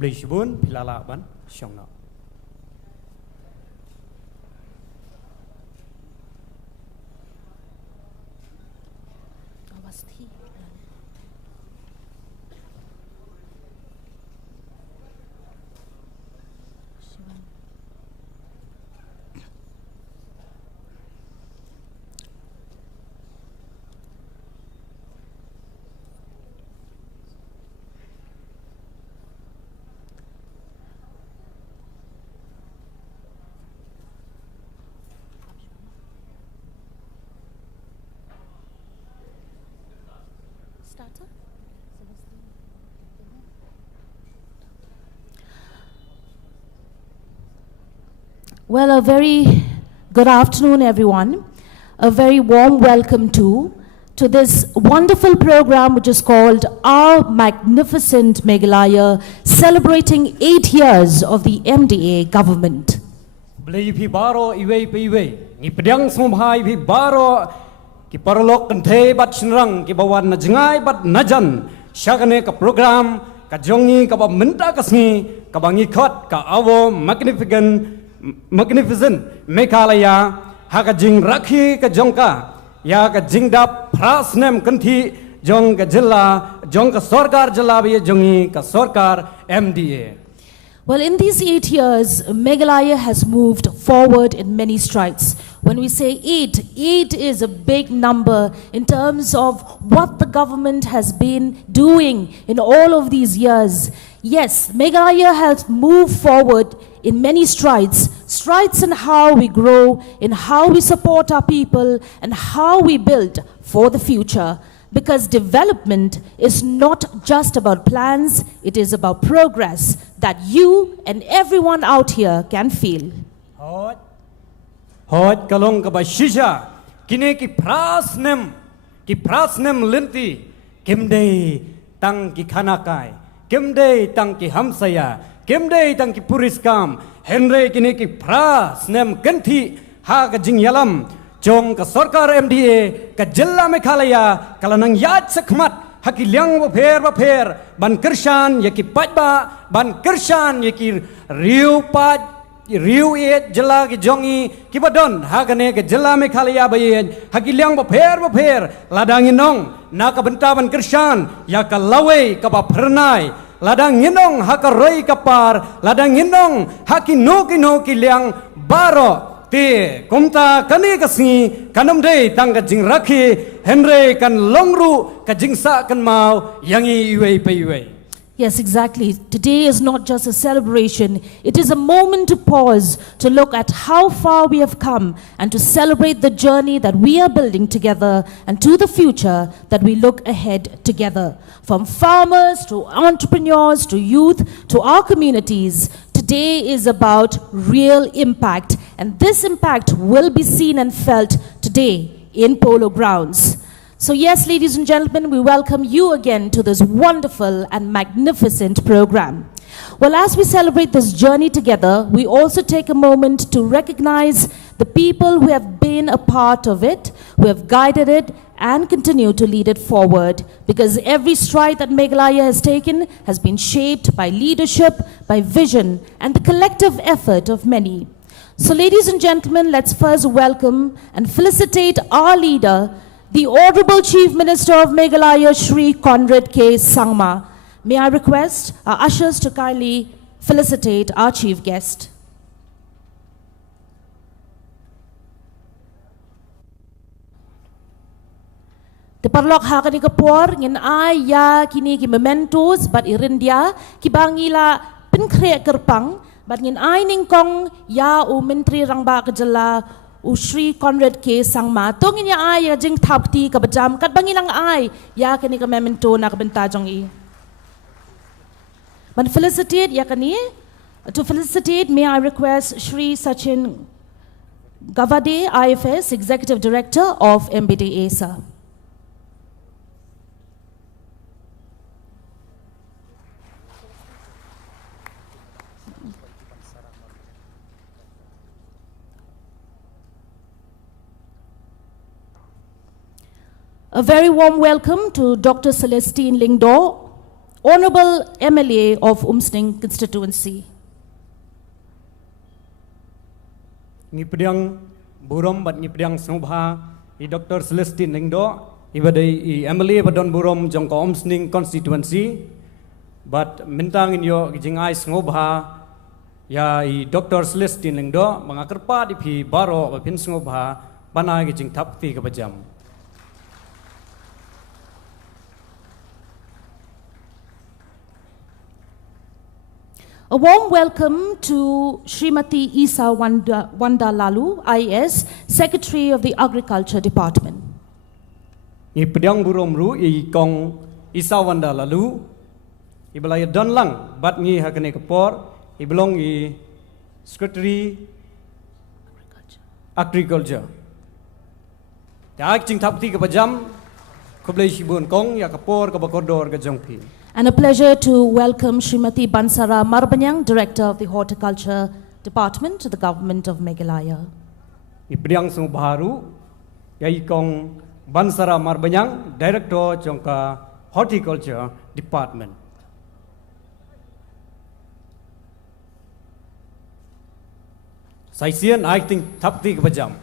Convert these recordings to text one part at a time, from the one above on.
Blishbun, Pilalaban, Shona. Well, a very good afternoon, everyone. A very warm welcome to this wonderful program which is called Our Magnificent Meghalaya, celebrating 8 years of the MDA Government. Ki parlok kenthe bat shinrang ki bawan na jingai bat najan shagane ka program ka jongi ka ba minta ka sni ka bangi khot ka Our Magnificent Meghalaya ha ka jing rakhi ka jongka ya ka jingdap prasnem kanthi jong ka jilla jong ka sarkar jilla bi jongi ka sarkar MDA. Well, in these 8 years, Meghalaya has moved forward in many strides. When we say 8 is a big number in terms of what the government has been doing in all of these years. Yes, Meghalaya has moved forward in many strides in how we grow, in how we support our people, and how we build for the future. Because development is not just about plans, it is about progress that you and everyone out here can feel. Hot kalong ka ba shisha kini ki prasnem linti kimde tang ki khanakai kimde tang ki hamsaya kimde tang ki puriskam henre kini ki prasnem kanthi ha ka jingyalam jong ka sarkar MDA ka jilla Meghalaya kalanang yat sakmat haki liang ba pher ban kirshan yaki pajba ban kirshan yaki riu paj riu et jilla ki jongi ki badon hagane ka jilla Meghalaya bayen haki liang ba pher ladang inong na ka benta ban kirshan ya ka lawe ka ba pernai ladang inong haka roi ka par ladang inong haki no ki liang baro te kumta kani kasi kanam de tangga jing rakhi henre kan longru ka jingsa kan mau yangi iwe paiwe. Yes, exactly. Today is not just a celebration. It is a moment to pause, to look at how far we have come and to celebrate the journey that we are building together and to the future that we look ahead together. From farmers to entrepreneurs to youth to our communities, today is about real impact, and this impact will be seen and felt today in Polo Grounds. So yes, ladies and gentlemen, we welcome you again to this wonderful and magnificent program. Well, as we celebrate this journey together, we also take a moment to recognize the people who have been a part of it, who have guided it, and continue to lead it forward, because every stride that Meghalaya has taken has been shaped by leadership, by vision, and the collective effort of many. So ladies and gentlemen, let's first welcome and felicitate our leader, the Honorable Chief Minister of Meghalaya, Shri Conrad K. Sangma. May I request our ushers to kindly felicitate our chief guest. The parlok ha kani kapor ngin ay ya kini ki mementos bat irindia ki bangila pinkre kerpang bat ngin ay ningkong ya u menteri rangba kejala u Shri Conrad K. Sangma tongin ya ay ya jing tapti kabajam kat bangilang ay ya kini ka memento na kabenta jong i. But felicitate ya kani to felicitate, may I request Shri Sachin Gavade, IFS Executive Director of MDA, sir. A very warm welcome to Dr. Celestine Lingdo, Honorable MLA of Umsning constituency. Ngipdiang burom bat ngipdiang snobha I Dr. Celestine Lingdo ibadai MLA badon burom jong ko Umsning constituency but mintang inyo gijingai snobha ya I Dr. Celestine Lingdo mangakerpa di pi baro bapin snobha panai gijing tapti kabajam. A warm welcome to Srimati Isa Wanda Lalu, IAS, Secretary of the Agriculture Department. Ni pedang burom ru I kong Isa Wanda Lalu I balaya don lang bat ngi hakane kapor I belong I Secretary Agriculture. Ya jing thapti kapajam koblai shibun kong ya kapor kabakodor ka jongpi. And a pleasure to welcome Srimati Bansara Marbanyang, Director of the Horticulture Department to the Government of Meghalaya. Ipriang sung baharu, yai kong Bansara Marbanyang, Director jongka Horticulture Department. Saisian I think thapti kapajam.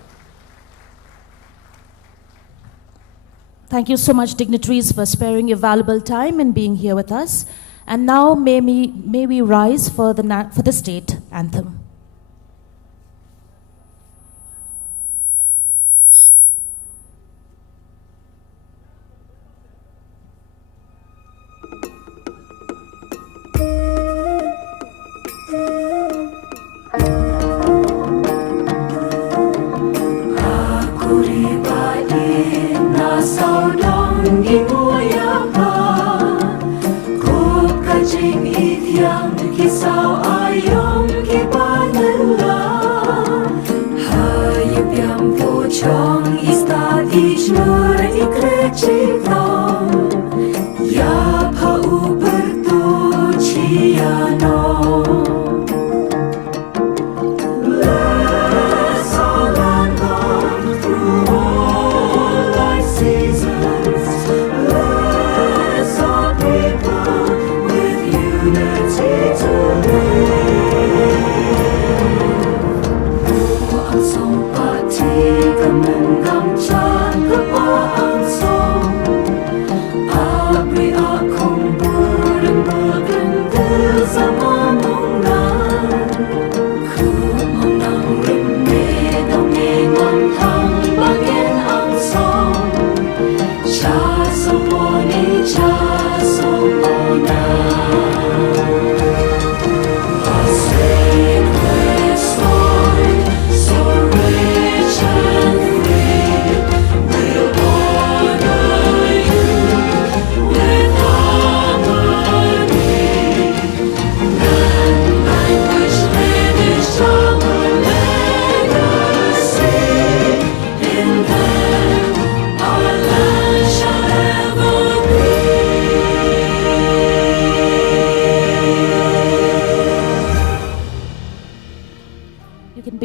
Thank you so much, dignitaries, for sparing your valuable time and being here with us. And now may we rise for the state anthem.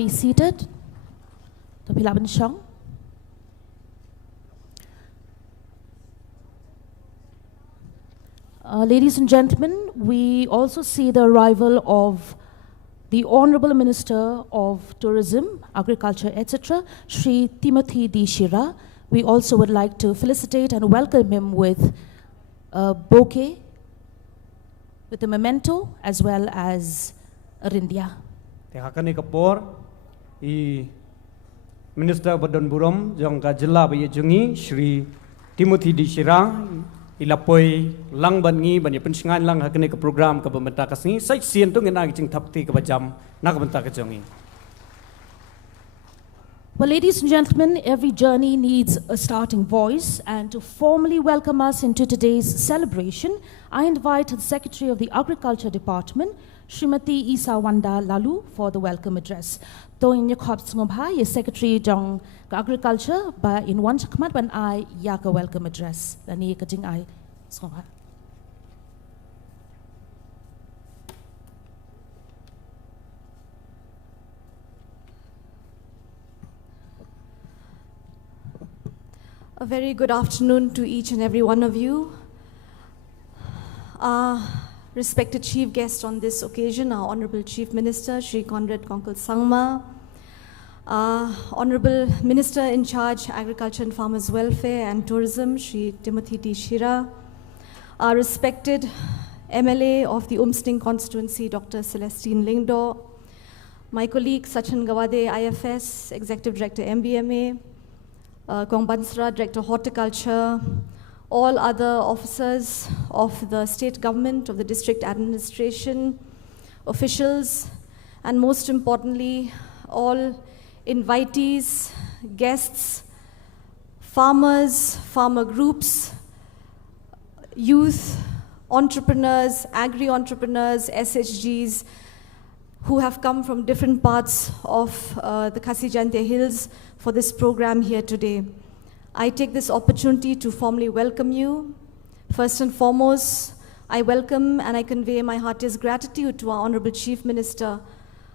Seated. Ladies and gentlemen, we also see the arrival of the Honorable Minister of Tourism, Agriculture, etc., Shri Timothy D. Shira. We also would like to felicitate and welcome him with a bouquet, with a memento, as well as a rindia. I Minister Badon Burom jongka jela bayi jungi Shri Timothy D. Shira ilapoi lang bangi bani pensingan lang hakene ke program ke pembentak kasni sai sien tu ngena jing thapti ke bajam nak bentak ke jongi. Well, ladies and gentlemen, every journey needs a starting voice, and to formally welcome us into today's celebration, I invite the Secretary of the Agriculture Department, Srimati Isa Wanda Lalu, for the welcome address. Toin Yakob Sngobha, ye Secretary Jong Agriculture, ba in one chakmat when I yaka welcome address. Lani kating I Sngobha. A very good afternoon to each and every one of you. Respected chief guest on this occasion, our Honorable Chief Minister, Shri Conrad Konkal Sangma, Honorable Minister in charge, Agriculture and Farmers Welfare and Tourism, Shri Timothy D. Shira, our respected MLA of the Umsting constituency, Dr. Celestine Lingdo, my colleague Sachin Gawade, IFS, Executive Director, MBMA, Kong Bansra, Director, Horticulture, all other officers of the state government, of the district administration, officials, and most importantly, all invitees, guests, farmers, farmer groups, youth, entrepreneurs, agri-entrepreneurs, SHGs, who have come from different parts of the Khasi Jaintia Hills for this program here today. I take this opportunity to formally welcome you. First and foremost, I welcome and I convey my heartiest gratitude to our Honorable Chief Minister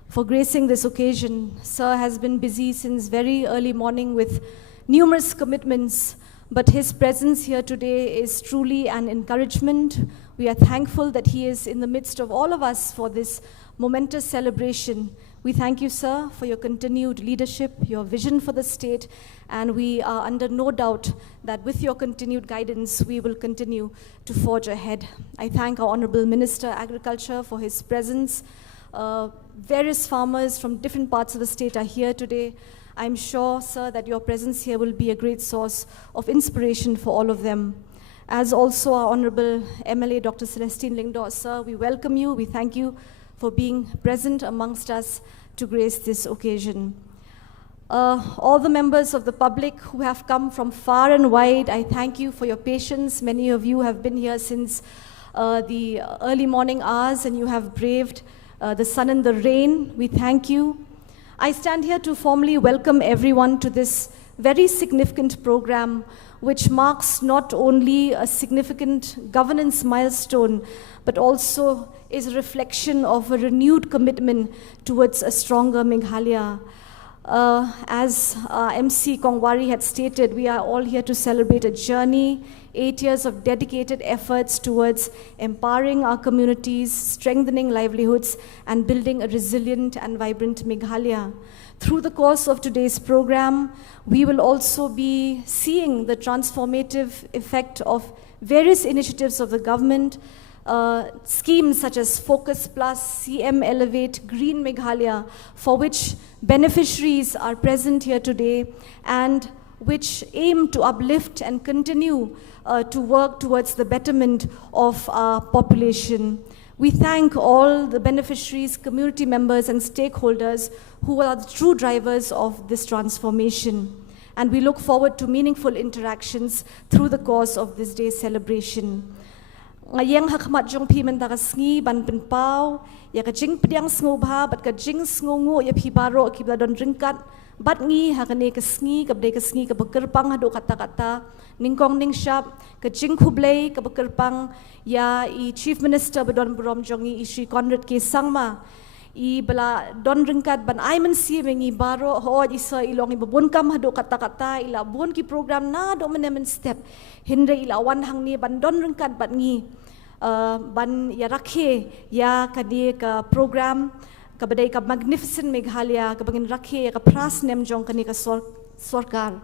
for gracing this occasion. Sir has been busy since very early morning with numerous commitments, but his presence here today is truly an encouragement. We are thankful that he is in the midst of all of us for this momentous celebration. We thank you, sir, for your continued leadership, your vision for the state, and we are under no doubt that with your continued guidance, we will continue to forge ahead. I thank our Honorable Minister, Agriculture, for his presence. Various farmers from different parts of the state are here today. I'm sure, sir, that your presence here will be a great source of inspiration for all of them. As also our Honorable MLA, Dr. Celestine Lingdo, sir, we welcome you. We thank you for being present amongst us to grace this occasion. All the members of the public who have come from far and wide, I thank you for your patience. Many of you have been here since the early morning hours and you have braved the sun and the rain. We thank you. I stand here to formally welcome everyone to this very significant program, which marks not only a significant governance milestone, but also is a reflection of a renewed commitment towards a stronger Meghalaya. As MC Kongwari had stated, we are all here to celebrate a journey, 8 years of dedicated efforts towards empowering our communities, strengthening livelihoods, and building a resilient and vibrant Meghalaya. Through the course of today's program, we will also be seeing the transformative effect of various initiatives of the government, schemes such as Focus Plus, CM Elevate, Green Meghalaya, for which beneficiaries are present here today and which aim to uplift and continue to work towards the betterment of our population. We thank all the beneficiaries, community members, and stakeholders who are the true drivers of this transformation. And we look forward to meaningful interactions through the course of this day's celebration. Ngayang hakmat jong pi mendagasngi ban penpau, ya kajing pediang sngoba, bat kajing sngongu ya pi baro kibla don ringkat, bat ngi hakane kasngi kabde kasngi kabekerpang hado kata-kata, ningkong ning shap, kajing kublay kabekerpang ya I Chief Minister bedon berom jongi I Shri Conrad K. Sangma, I bala don ringkat ban ay man si mengi baro ho isa ilong ibabun kam hado kata-kata ila bun ki program na do menemen step hindre ila wan hang ni ban don ringkat bat ngi ban ya rakhe ya kadi ka program ka badai ka Magnificent Meghalaya ka bangin rakhe ka pras nem jong kani ka sarkar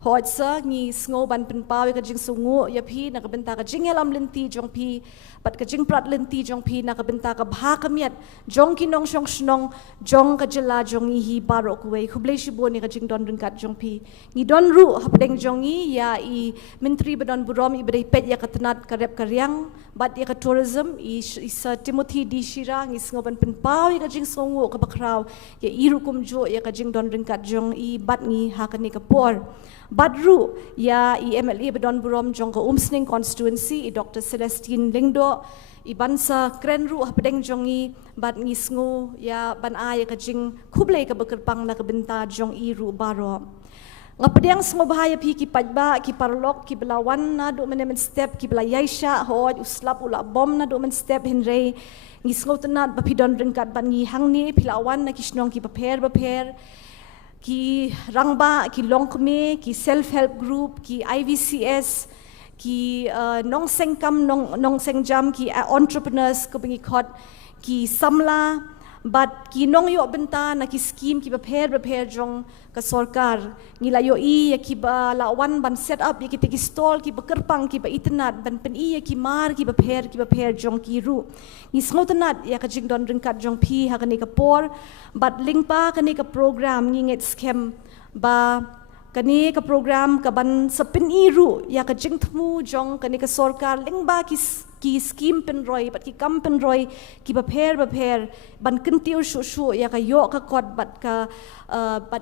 ho isa ngi sngo ban penpaw ka jing sungu ya phi na ka benta ka jingelam lenti jong phi bat ka jing prat lenti jong phi na ka benta ka bha kamiat jong kinong shong shnong jong ka jela jong hi baro kuwei khublei shibo ni ka jing don ringkat jong phi ngi don ru hapdeng jong ya I menteri bedon burom I bedai pet ya ka tenat ka rep ka riang bat ya ka tourism I Sir Timothy D. Shira ngi sngo ban penpaw ya ka jing songu ka bakraw ya irukum jo ya ka jing don ringkat jong I bat ngi ha ka ni ka por Badru ya I MLA bedon burom jong ka Umsning constituency I Dr. Celestine Lingdo I bansa krenru hapdeng jongi bat ngisngo ya ban ay ka jing kublay ka bekerpang na kabenta jong I ru baro ngapdeng smo bahaya pi ki pajba ki parlok ki belawan na do menemen step ki bela yaisha ho uslap ula bom na do men step hinrei ngisngo tenat bapidon ringkat ban ngi hangni pilawan na kisnong ki paper ki rangba ki longkme ki self help group ki IVCS ki nong sengkam nong sengjam ki entrepreneurs ko bengi khot ki samla but ki nong yo benta na ki scheme ki prepare jong ka sarkar ngila yo ya ki ba lawan ban set up ya ki teki stall ki kerpang ki ba internet ban pen ya ki mar ki prepare jong ki ru ni sngotanat ya ka jing don ringkat jong pi ha ka ni ka por but link pa ka ni ka program ngi nget scam ba kani ka program ka ban sapin iru ya ka jing thmu jong kani ka sarkar ling ba ki scheme pen roi bat ki kam pen roi ki prepare ban kentiu shu ya ka yo ka kot bat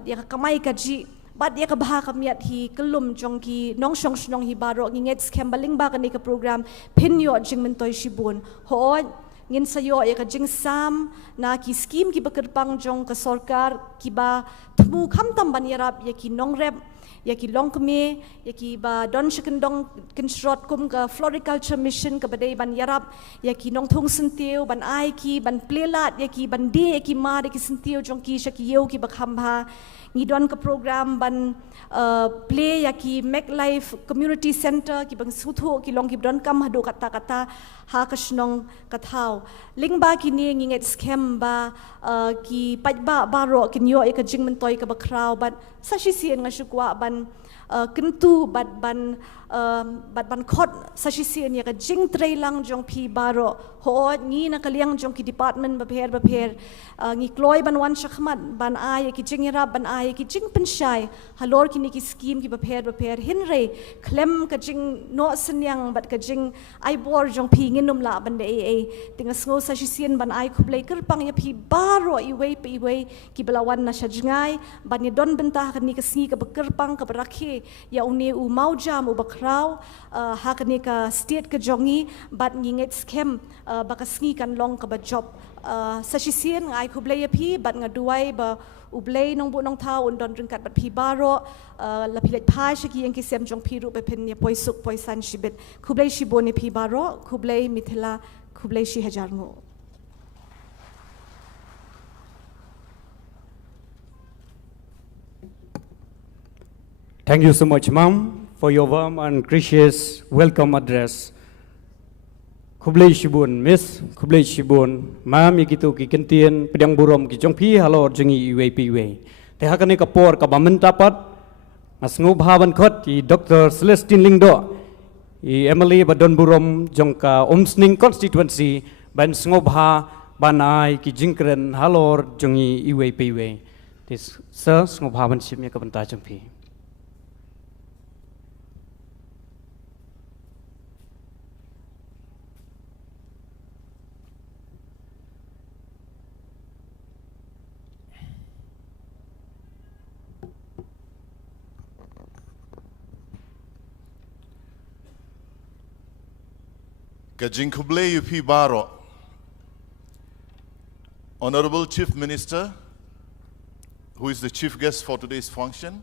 ya ka kamai ka ji bat ya ka bah ka miat hi kelum jong ki nong snong hi baro nginget scam baling ba kani ka program pin yo jing men toy shibun ho ngin sayo ya ka jing sam na ki scheme ki bakerpang jong ka sarkar ki ba thmu kham tam ban yarap ya ki nong rep ya ki long kme ya ki ba don shikendong kinshot kum ka Floriculture mission ka badai ban yarap ya ki nong thung sentiu ban ai ki ban plelat ya ki ban de ya ki ma de ki sentiu jong ki shaki yeu ki bakham bha ngi don ka program ban play ya ki make life community center ki bang suthu ki long ki don kam hadu kata ha ka shnong kathau ling ba ki ni ngi nget scam ba ki paj ba baro kin yo e ka jing men toy ka ba kraw ban sa shi sien nga shukwa ban kentu ban khot sa shi sien ya ka jing trei lang jong pi baro ho ngi na kaliang jong ki department ba pher ngi kloi ban wan shakhmat ban ai ki jing ra ban ai ki jing pen shai halor ki ni ki scheme ki ba pher hin re klem ka jing no senyang bat ka jing ai bor jong pi ngi num la ban de tinga sngo sa shi sien ban ai khublei kerpang ya pi baro i wei ki belawan na shajngai ban ni don bentah ka ni ka sngi ka kerpang ka rakhe ya uni u maujam u bakraw ha ka ni ka state ka jongi bat nginget scam baka sngi kan long ka ba job sa shi sien ngai khublei ya pi bat nga duai ba ublei nong bu nong thau un don ringkat bat pi baro la pilet phai shaki yang ki sem jong pi ru be pen ni poisuk poisan shibet khublei shiboni pi baro khublei mithila khublei shi hajar ngo. Thank you so much, Ma'am, for your warm and gracious welcome address. Khublei shibun, Miss Khublei shibun, Ma'am ikitu ki kentien pedang burom ki jong pi halor jengi iwe piwe. Te hakane kapor ka bamen tapat mas ngubhaban khot i Dr. Celestine Lingdo i MLA badon burom jong ka Umsning constituency ban ngubha banai ki jingkren halor jengi iwe piwe. This sir ngubhaban shimya ka banta jong pi. Kajing Khublei Yupi Baro, Honorable Chief Minister, who is the chief guest for today's function,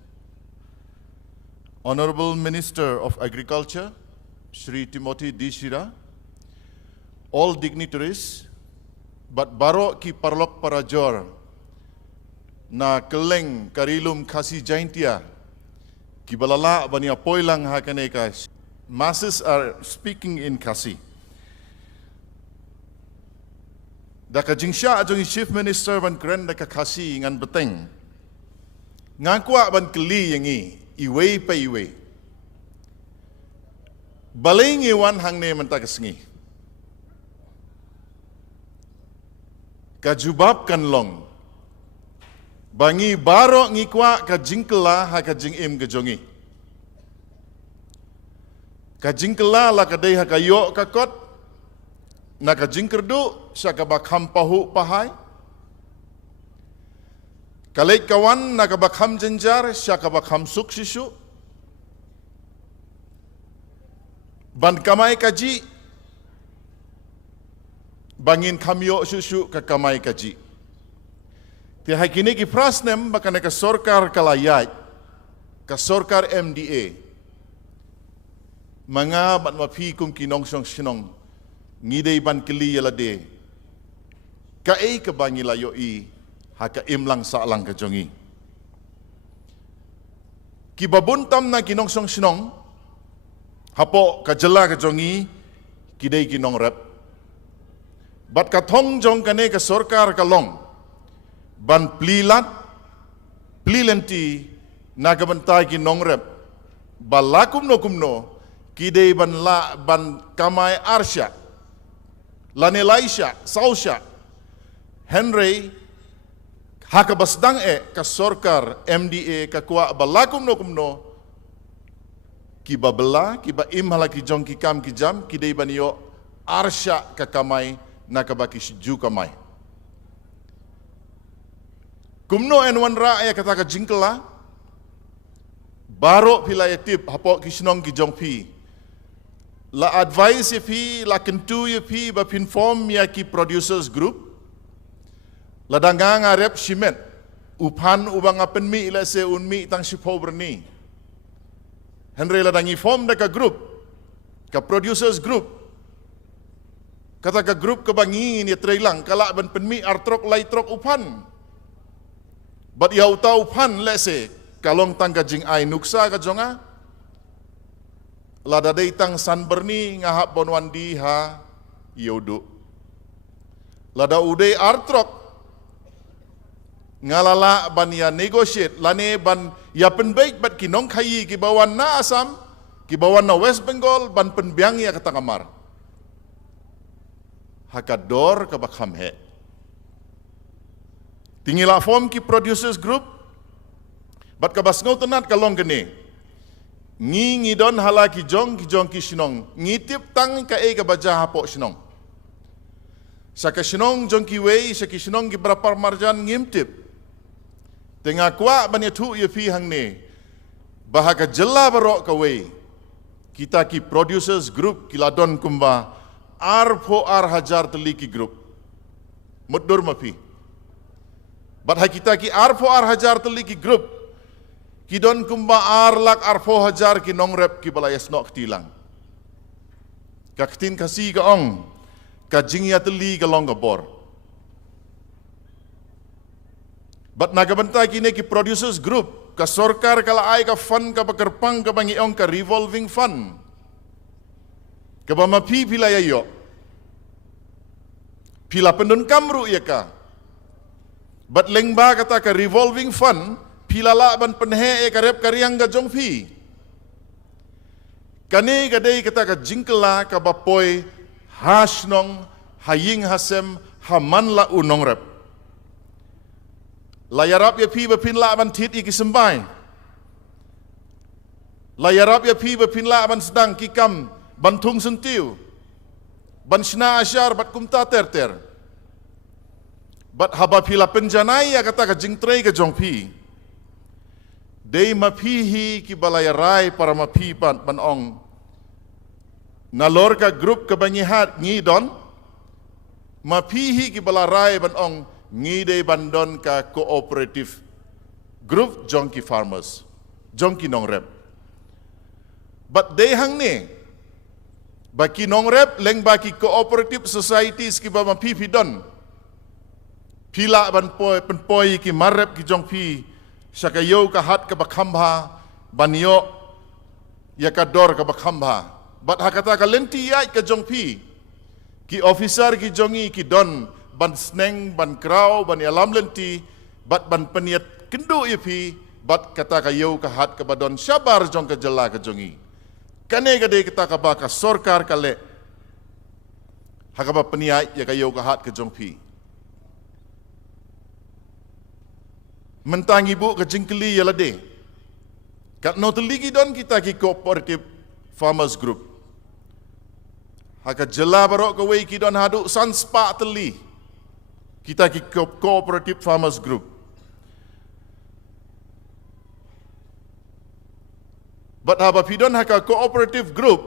Honorable Minister of Agriculture, Shri Timothy D. Shira, all dignitaries, but Baro ki parlok parajor, na keleng karilum kasi jaintia, ki balala bania poilang hakanekas. Masses are speaking in Kasi. Daka jingsha ajong Chief Minister ban kren daka Kasi ngan beteng. Ngakwa ban keli yangi iwe pa iwe. Baling iwan hang ne man takasngi. Kajubab kan long. Bangi baro ngikwa ka jingkela ha ka jing im kejongi. Ka jingkela la ka dei ha ka yo ka kot. Na ka jingkerdu sya ka bakham pahu pahai. Kalai kawan na ka bakham jenjar sya ka bakham suk shishu. Ban kamai kaji bangin kamyo shishu ka kamai kaji. Ti hai kini ki prasnem bakane ka sarkar kalayat ka sarkar MDA. Mga bat mapi kum kinong song sinong ngidei ban keli yalade ka ei ka bangi layo i ha ka imlang sa lang ka jongi ki babuntam na kinong song sinong hapo ka jela ka jongi kidei ki nong rep. Bat ka thong jong kane ka sorkar ka long ban plilenti nagabantai ki nong rep balakum no kidei ban kamai arsya lane laisya sausya Henry hakabasdang ka sorkar MDA ka kuwa balakum no ki babela ki ba imhala ki jong ki kam ki jam kidei banyo arsya ka kamai nakabaki ju kamai kumno enwan ra ya kata ka jingkela baro pila tip hapo kisnong ki jong pi la advice pi la kentu pi ba pinform ya ki producers group la danga ngarep shimet upan ubang apen mi la se unmi tang sipo berni Henry la dangi form da ka group ka producers group kata ka group ka bangi ni trailang kala ban penmi artrok laitrok upan bat ya utau upan la se kalong tang ka jing ai nuksa ka jonga lada dei tang san berni ngahap bonwan di ha yodu lada ude artrok ngalala ban ya negotiate lane ban ya penbaik bat kinong khayi ki bawan na Assam ki bawan na West Bengal ban penbiang ya kata kamar hakador ka bakham he tingila form ki producers group bat ka basngau tenat kalong gene ngi don hala ki jong ki sinong ngitip tang ka e ka baja hapo sinong saka sinong jong ki wei saka sinong ki berapa marjan ngimtip tengah kwa ban tu ye pi hang ne bahaka jela barok ka wei kita ki producers group kiladon kumba ar hajar teliki group mudur mapi bat kita ki ar hajar teliki group kidon kumba lak ar hajar ki nongrep ki balayas nok tilang kaktin kasi ka ong ka jingya teli ka long ka bor bat nagabantai kini ki producers group ka sorkar kala ai ka fund ka bakerpang ka bangi ong ka revolving fund ka ba mapi pila yo pila pendon kamru ya ka bat lengba kata ka revolving fund pila la ban penhe ka rep kariang ga jong pi kane ga dei kata ka jingkela ka bapoi hasnong haying hasem haman la unong rep layarap ya pi bapin la ban tit iki sembai layarap ya pi bapin la ban sedang kikam bantung sentiu ban sna asyar bat kumta terter bat haba pila penjanai ya kata ka jingtrei ka jongpi dei mapihi ki balayarai para mapi ban ong nalor ka group ka bangihat ngidon mapihi ki balarai ban ong ngidei bandon ka cooperative group jongki farmers jongki nongrep but dei hang ne baki nongrep leng baki cooperative societies ki ba mapipi don pila ban poi ki marep ki jongpi sakayo ka hat ka bakhamba banyo ya ka dor ka bakhamba bat hakata ka lenti ya ka jongpi ki officer ki jongi ki don ban sneng ban kraw ban alam lenti bat ban peniat kendu ipi bat kata ka yo ka hat ka badon sabar jong ka jela ka jongi kane ka de kita ka ba ka sorkar ka le hakaba peniat ya ka yo ka hat ka jongpi mentang ibu ke jingkeli ya lade kat no teligi don kita ki cooperative farmers group haka jela barok ka wei ki don hadu sanspa teli kita ki cooperative farmers group but haba pidon haka cooperative group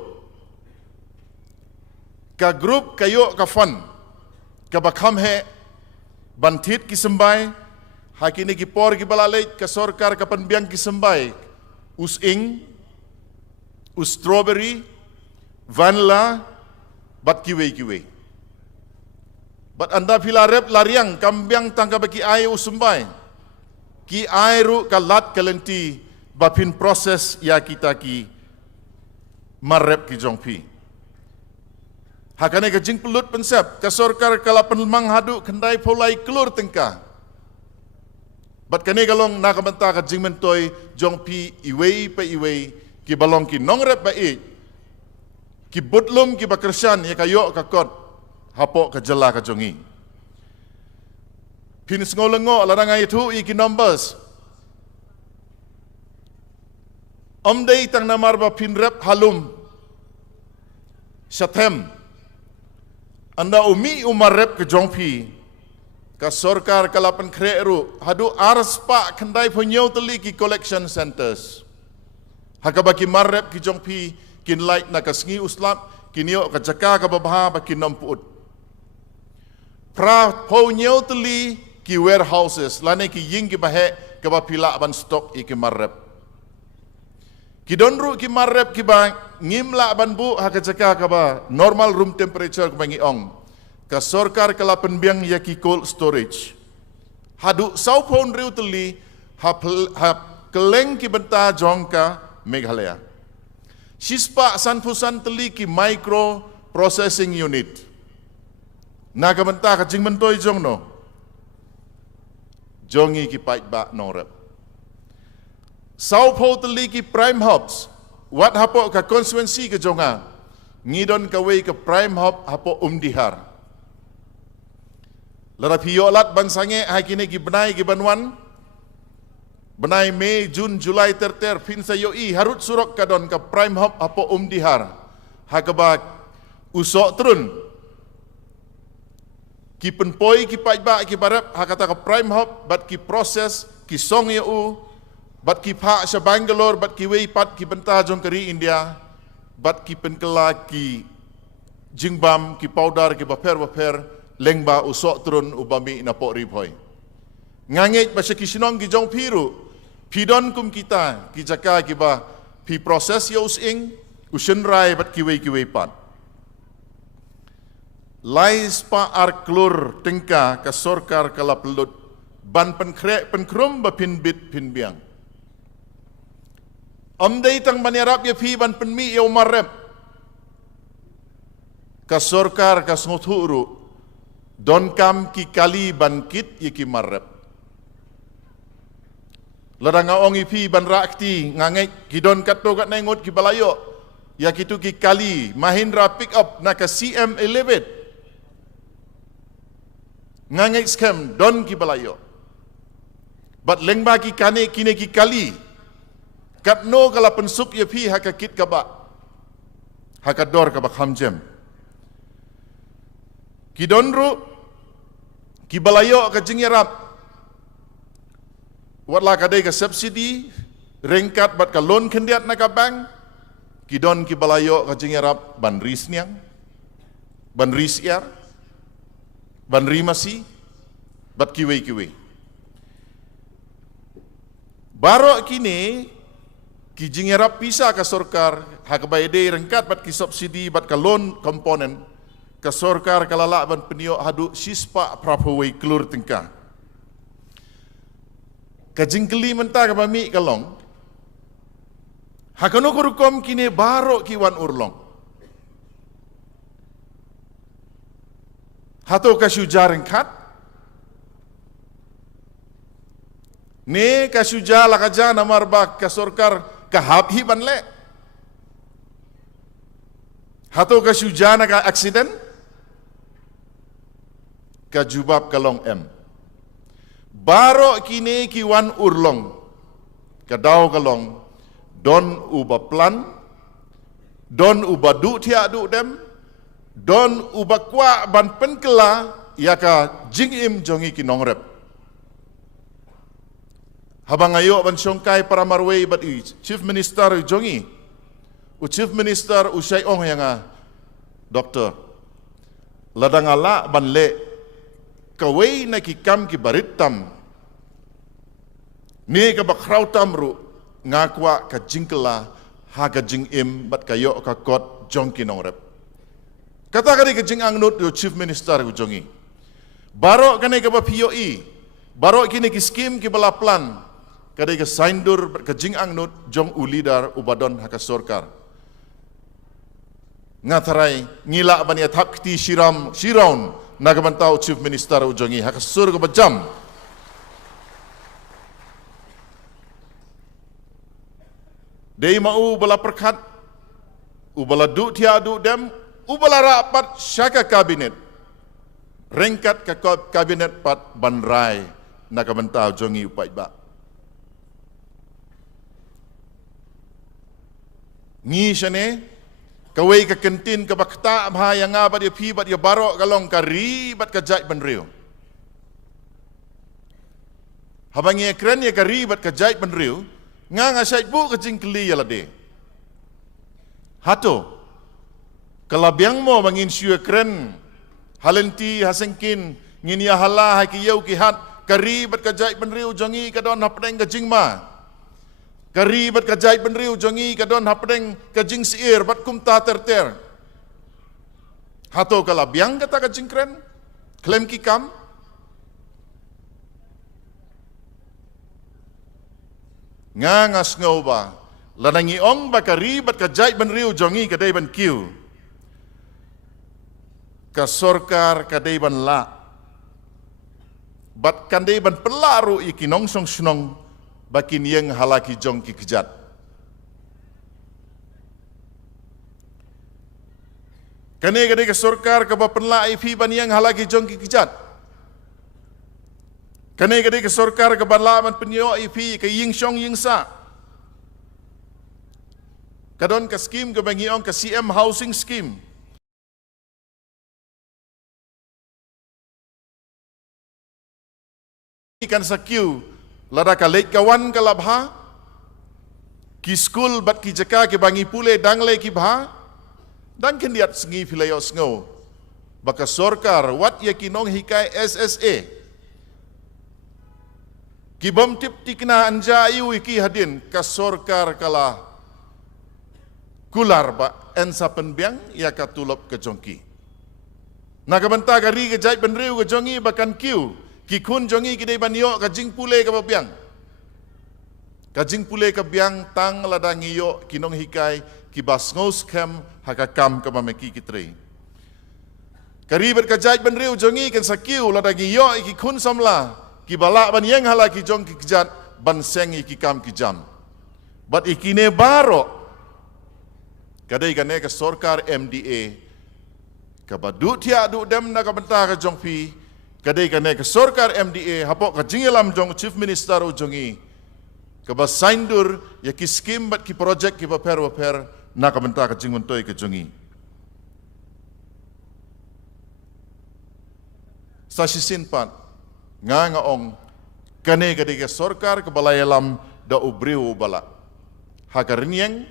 ka group kayo ka fund ka bakham he bantit ki sembai hakini ki por ki balalay ka sorkar ka panbiang ki sembai using strawberry vanilla bat kiwe bat anda pila rep lariang kambiang tangka baki ayu sembai ki airu ka lat kalenti bapin proses ya kita ki marep ki jongpi. Hakane ka jing pelut pensep ka sorkar kala penlemang hadu kendai polai kelur tengka. Bat kane galong nakamenta ka jing mentoi jongpi iwei pa iwei ki balong ki nongrep ba i ki butlum ki bakersan ya kayo ka kot hapo ka jela ka jongi. Pinis ngolengo laranga itu i ki numbers. Omdei tang namar ba pinrep halum Sathem anda umi umarep ke jongpi ka sorkar kalapan kreeru hadu arspa kendai punyau teli ki collection centers hakabaki marep ki jongpi kin light na kasngi uslap kinio ka jaka ka babha ba kin nampuut pra punyau teli ki warehouses lane ki ying ki bahe ka ba pila ban stok i ki marep ki donru ki marep ki ba ngimla ban bu hakajaka ka ba normal room temperature ka bangi ong ka sorkar kala penbiang ya ki cold storage hadu saupon riu teli hap keleng ki benta jongka Meghalaya sispa sanpusan teli ki micro processing unit naga benta ka jing mentoi jong no jongi ki pait ba norep saupo teli ki prime hubs wat hapo ka konstituensi ke jonga ngidon kawei ke prime hub hapo umdihar lara piolat bansange hakine ki benai ki banwan benai Mei Jun Julai terter fin sayoi harut surok kadon ka prime hub hapo umdihar hakaba usok trun ki penpoi ki pajba ki barap hakata ka prime hub bat ki proses ki song eu bat ki pha sa Bangalore bat ki wei pat ki benta jong kari India bat ki penkela ki jingbam ki powder ki baper lengba usok turun ubami na po ribhoy ngangej ba ki sinong ki jong piru pidon kum kita ki jaka ki ba pi proses yo using usenrai bat ki wei pat lais pa ar klur tengka ka sorkar kala pelut ban penkrum ba pinbit pinbiang Amdai tang banyarap ya pi ban penmi ya umarep ka sorkar ka snguturu don kam ki kali ban kit ya ki marep ladanga ong pi ban rakti ngangai ki don katto kat nengot ki balayo ya kitu ki kali Mahindra pick up na ka CM11 ngangai scam don ki balayo bat lengba ki kane kine ki kali katno kala pensup ya pi hakakit kaba hakador kaba khamjem kidonru kibalayo ka jingyarap watla kadai ka subsidi rengkat bat ka loan kendiat na ka bank kidon kibalayo ka jingyarap ban risniang ban risiar ban rimasi bat kiwe baro kini ki jingerap pisa ka sorkar hakabayde rengkat bat ki subsidi bat ka loan komponen ka sorkar kalala ban penio hadu sispa prapawai kelur tengka ka jingkeli menta ka bami kalong hakano kurukom kini baro ki wan urlong hato ka syuja rengkat ne ka syuja lakaja namar bak ka sorkar kahap hi banle hato ka syujana ka accident ka jubab kalong baro kini kiwan urlong ka daw kalong don uba plan don uba du tia du dem don uba kwa ban penkela ya ka jingim jongi kinongrep habang ayo ban songkai para marway bat i Chief Minister jongi Chief Minister usai ong yang doktor ladangala ban le kawai na ki kam ki baritam ni ka bakrautam ru ngakwa ka jingkela ha ka jingim bat kayo ka kot jongki nongrep kata kali ka jing angnut yo Chief Minister jongi baro kanai ka ba POE baro kini ki skim ki bala plan kadai ka saindur ka jing angnut jong ulidar ubadon haka sorkar Ngatarai ngila bani athap kiti shiraun nagamantau Chief Minister ujongi hakasur ke bajam. Dei mau bala perkat, ubala du tia du dem, ubala rapat syaka kabinet. Rengkat ke kabinet pat banrai nagamantau jongi upai ba. Ngi syane kawai ke kentin ke bakta abha yang abad dia pi bat dia barok galong ka ribat ka jait benriu. Habangi keren ya ka ribat ka jait benriu, nga syait bu ke jingkli ya lade. Hato kalabiang mo mangin syue keren halenti hasengkin ngin ya hala haki yau ki hat ka ribat ka jait benriu jongi ka don hapdeng ka jingma. Kari bat kajai benriu jongi kadon hapdeng kajing siir bat kumta terter. Hato kala biang kata kajing kren, klaim ki kam. Ngas ngau ba, lanangi ong ba kari bat kajai benriu jongi kadai ban kiu. Ka sorkar kadai ban la. Bat kandai ban pelaru ikinong song sunong. Bakin yang halaki jong ki kejat. Kane gade ke sorkar ke bapenla IP ban yang halaki jong ki kejat. Kane gade ke sorkar ke banla ban penyo IP ke ying syong ying sa. Kadon ke skim ke bangiong ke CM housing scheme. Ikan sakiu lada ka lek kawan ka labha ki school bat ki jaka ke bangi pule dangle ki bha dan kendiat sengi filayo sngo baka sorkar wat ya kinong hikai SSA ki bom tip tikna anja ayu ki hadin ka sorkar kala kular ba ensa penbiang ya ka tulop ke jongki naga ka ri ke jait benriu ke jongi bakan kiu ki kun jongi ki dei banyo ka jing pule ka babiang. Ka jing pule ka biang tang ladang iyo kinong hikai ki basngos kem hakakam ka mameki kitrei. Karibet ka jait benriu jongi kan sakiu ladang iyo ki kun samla ki bala ban yang hala ki jong ki kejat ban seng ki kam ki jam. Bat ikine baro kadai kane ka sorkar MDA ka badut ya du dem na ka benta ka jong pi kadai kane ke sorkar MDA hapok ka jingelam jong Chief Minister ujongi ke basaindur ya ki skim bat ki project ki paper na ka benta ka jingmentoi ke jongi sa sisin pat nga ong kane kadai ke sorkar ke balayalam da ubriu bala hakarnyeng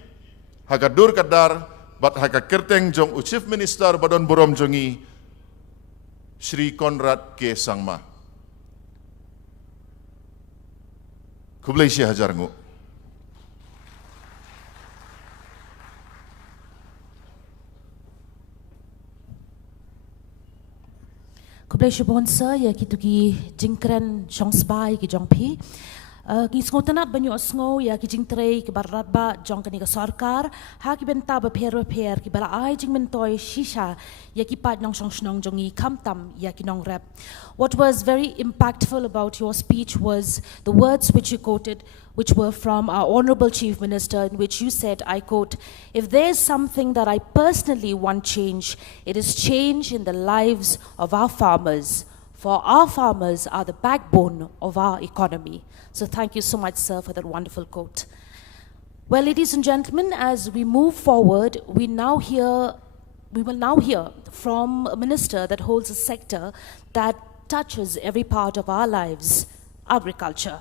hakadur kadar bat hakakerteng jong Chief Minister badon borom jongi Shri Konrad K. Sangma. Kublai Syekh Hajar Ngu. Kublai Syekh Bonsa ya kitu ki jingkren jong spai ki jong pi. Ki ngotanat banyu asngo ya ki jingtrei ki barat ba jong kani ka sarkar ha ki benta ba per ki bala ai jing mentoi shisha ya ki pat nong song snong jongi kamtam ya ki nong rap. What was very impactful about your speech was the words which you quoted, which were from our Honorable Chief Minister, in which you said, I quote, "If there's something that I personally want change, it is change in the lives of our farmers. For our farmers are the backbone of our economy." So thank you so much, sir, for that wonderful quote. Well, ladies and gentlemen, as we move forward, we will now hear from a minister that holds a sector that touches every part of our lives, agriculture.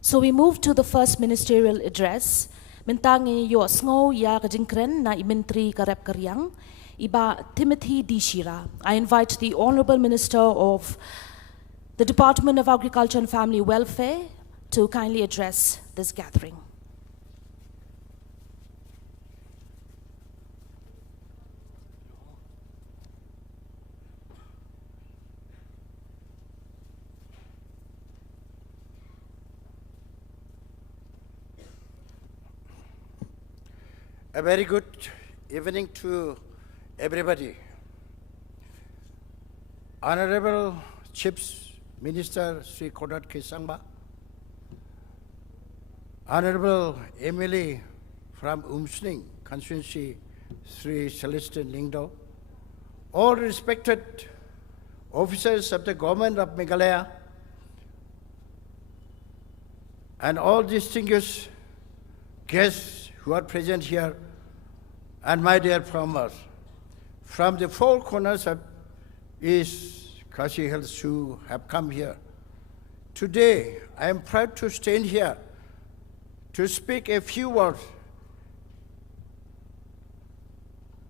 So we move to the first ministerial address. Mentangi yo sngo ya kajingkren na imentri karep karyang. Iba Timothy D. Shira. I invite the Honorable Minister of the Department of Agriculture and Family Welfare to kindly address this gathering. A very good evening to everybody. Honorable Chief Minister Sri Konrad Kesangma, Honorable MLA from Umsning constituency Sri Celestine Lingdo, all respected officers of the government of Meghalaya, and all distinguished guests who are present here, and my dear farmers from the four corners of East Kashi Hills who have come here. Today, I am proud to stand here to speak a few words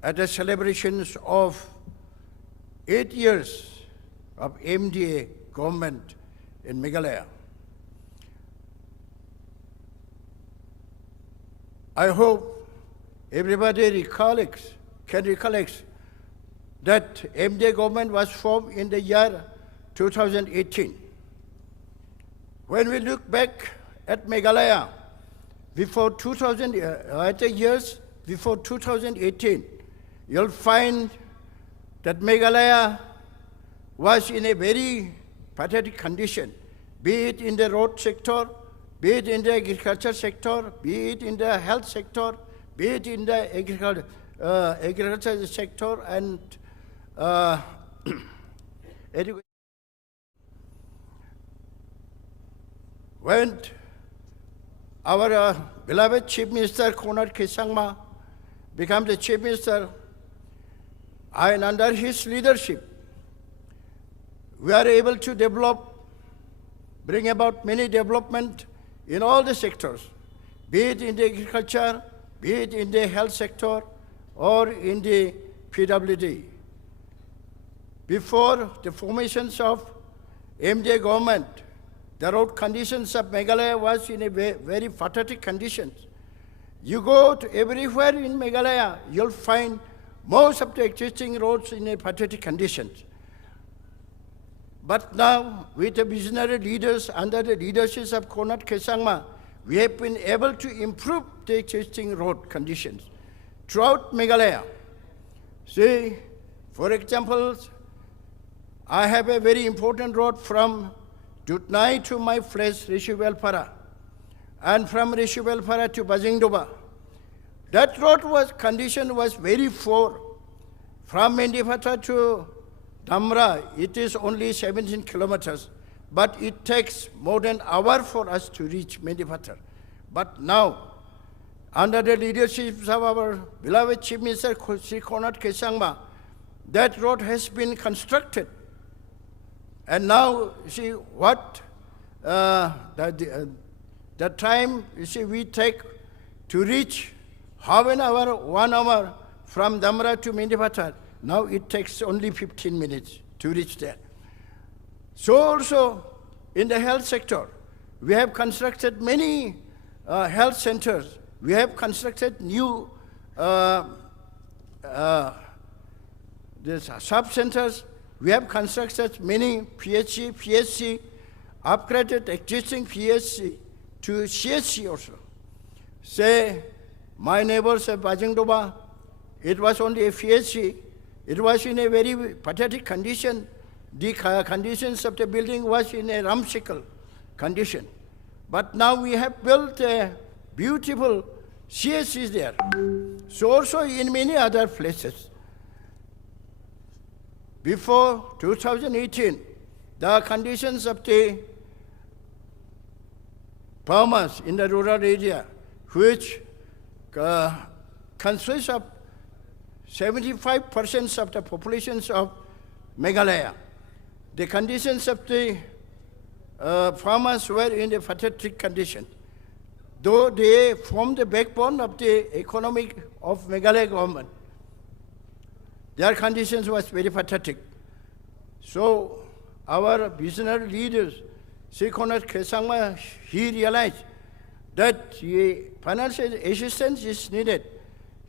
at the celebrations of 8 years of MDA government in Meghalaya. I hope everybody can recollect that MDA government was formed in the year 2018. When we look back at Meghalaya before 2018, you'll find that Meghalaya was in a very pathetic condition, be it in the road sector, be it in the agriculture sector, be it in the health sector, be it in the agriculture sector and education. When our beloved Chief Minister Konrad Kesangma became the Chief Minister, and under his leadership, we are able to bring about many development in all the sectors, be it in the agriculture, be it in the health sector, or in the PWD. Before the formations of MDA government, the road conditions of Meghalaya was in a very pathetic conditions. You go to everywhere in Meghalaya, you'll find most of the existing roads in a pathetic conditions. But now, with the visionary leaders under the leadership of Konrad Kesangma, we have been able to improve the existing road conditions throughout Meghalaya. See, for example, I have a very important road from Dutnai to my place, Rishivelpara, and from Rishivelpara to Bajingdoba. That road condition was very poor. From Mendipata to Damra, it is only 17 kilometers, but it takes more than an hour for us to reach Mendipata. But now, under the leadership of our beloved Chief Minister Sri Konrad Kesangma, that road has been constructed. And now, you see what the time we take to reach half an hour, 1 hour from Damra to Mendipata. Now it takes only 15 minutes to reach there. So also in the health sector, we have constructed many health centers. We have constructed new sub-centers. We have constructed many PSC, upgraded existing PSC to CSC also. Say, my neighbors of Bajingdoba, it was only a PSC. It was in a very pathetic condition. The conditions of the building was in a ramshackle condition. But now we have built a beautiful CSCs there. So also in many other places. Before 2018, the conditions of the farmers in the rural area, which consists of 75% of the populations of Meghalaya, the conditions of the farmers were in a pathetic condition. Though they form the backbone of the economy of Meghalaya government, their conditions was very pathetic. So our visionary leaders, Sri Konrad Kesangma, he realized that financial assistance is needed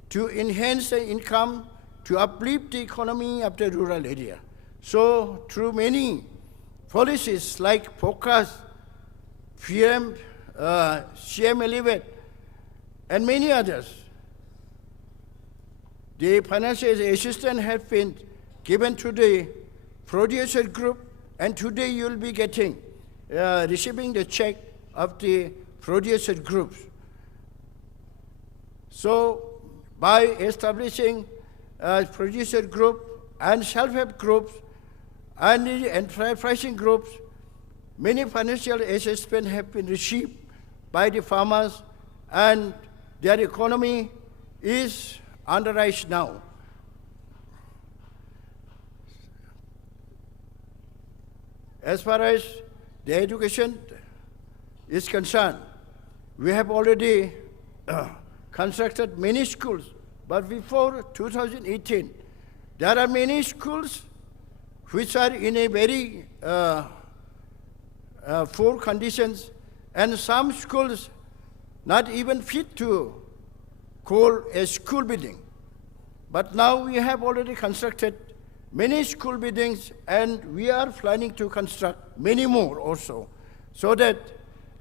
to enhance the income, to uplift the economy of the rural area. So through many policies like focus, CM Elevate, and many others, the financial assistance has been given to the producer group, and today you will be getting, receiving the check of the producer groups. So by establishing a producer group and self-help groups and the enterprising groups, many financial assistance have been received by the farmers, and their economy is on the rise now. As far as the education is concerned, we have already constructed many schools, but before 2018, there are many schools which are in a very poor conditions, and some schools not even fit to call a school building. But now we have already constructed many school buildings, and we are planning to construct many more also, so that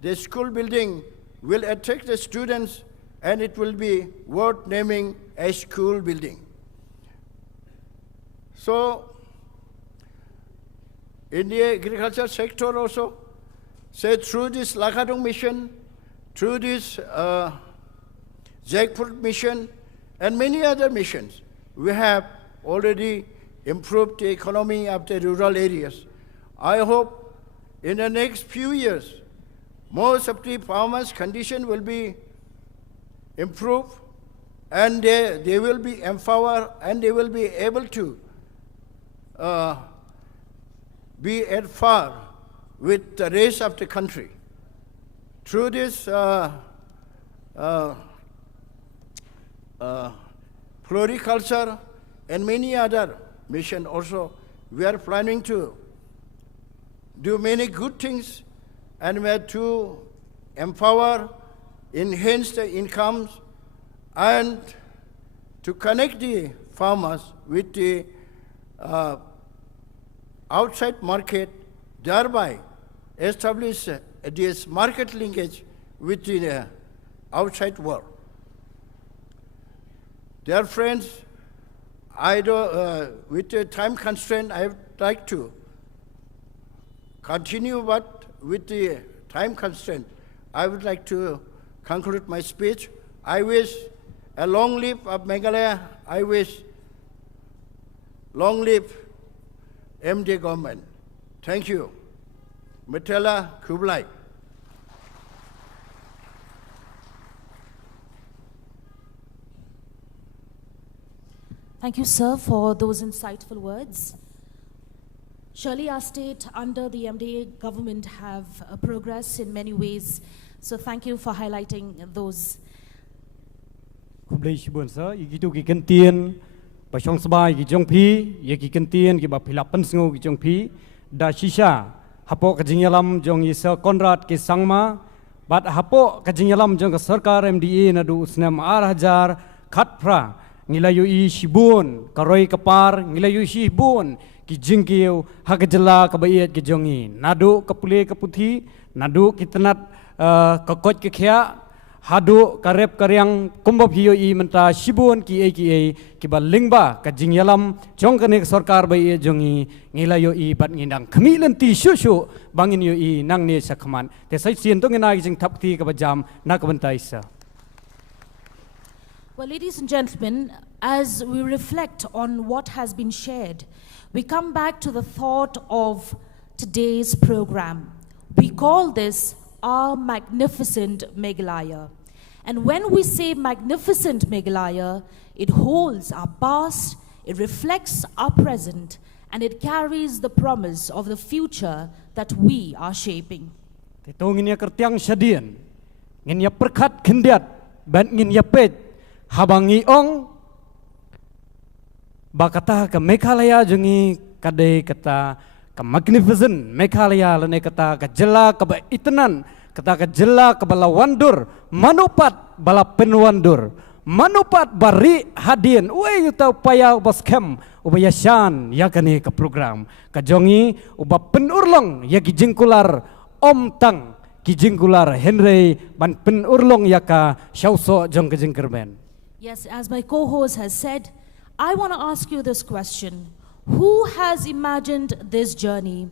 the school building will attract the students and it will be worth naming a school building. So in the agriculture sector also, say through this Lakadong mission, through this jackfruit mission, and many other missions, we have already improved the economy of the rural areas. I hope in the next few years, most of the farmers' condition will be improved, and they will be empowered, and they will be able to be at par with the rest of the country. Through this floriculture and many other missions also, we are planning to do many good things, and we are to empower, enhance the incomes, and to connect the farmers with the outside market, thereby establish this market linkage with the outside world. Dear friends, with the time constraint, I would like to continue, but with the time constraint, I would like to conclude my speech. I wish a long life of Meghalaya. I wish long live MDA Government. Thank you. Metela Kublai. Thank you, sir, for those insightful words. Surely our state under the MDA government have progressed in many ways. So thank you for highlighting those. Kublai shibun sa igitu ki kentien pasong sabai ki jongpi ye ki kentien ki ba philapan sngo ki jongpi da shisha hapo ka jingyalam jong isa Konrad ki sangma bat hapo ka jingyalam jong ka sarkar MDA na du usnam 8,000 khatpra ngilayu i shibun karoi kapar ngilayu shibun ki jingkiu hakajela kabaiat ki jongi nadu kapule kaputhi nadu kitnat kakot ki khya hadu karep karyang kumbaphiyo i menta shibun ki ba lingba ka jingyalam jongkane sarkar bai jongi ngilayo i bat ngindang khmilen ti shushu bangin yo i nangne sakhaman te sai sien to ngina jing thapti ka bajam na ka bantai sa. Well, ladies and gentlemen, as we reflect on what has been shared, we come back to the thought of today's program. We call this Our Magnificent Meghalaya. And when we say Magnificent Meghalaya, it holds our past, it reflects our present, and it carries the promise of the future that we are shaping. Te nginya kertiang shadian nginya perkhat khendiat ban nginya pet habangi ong bakata ka Meghalaya jungi kade kata ka Magnificent Meghalaya lane kata ka jela ka ba itenan kata ka jela ka bala wandur manupat bala penwandur manupat bari hadin we yuta upaya baskem ubaya shan yakane ka program ka jongi uba penurlong ya gijingkular omtang gijingkular Henry ban penurlong yaka shauso jong kejingkerben. Yes, as my co-host has said, I want to ask you this question. Who has imagined this journey?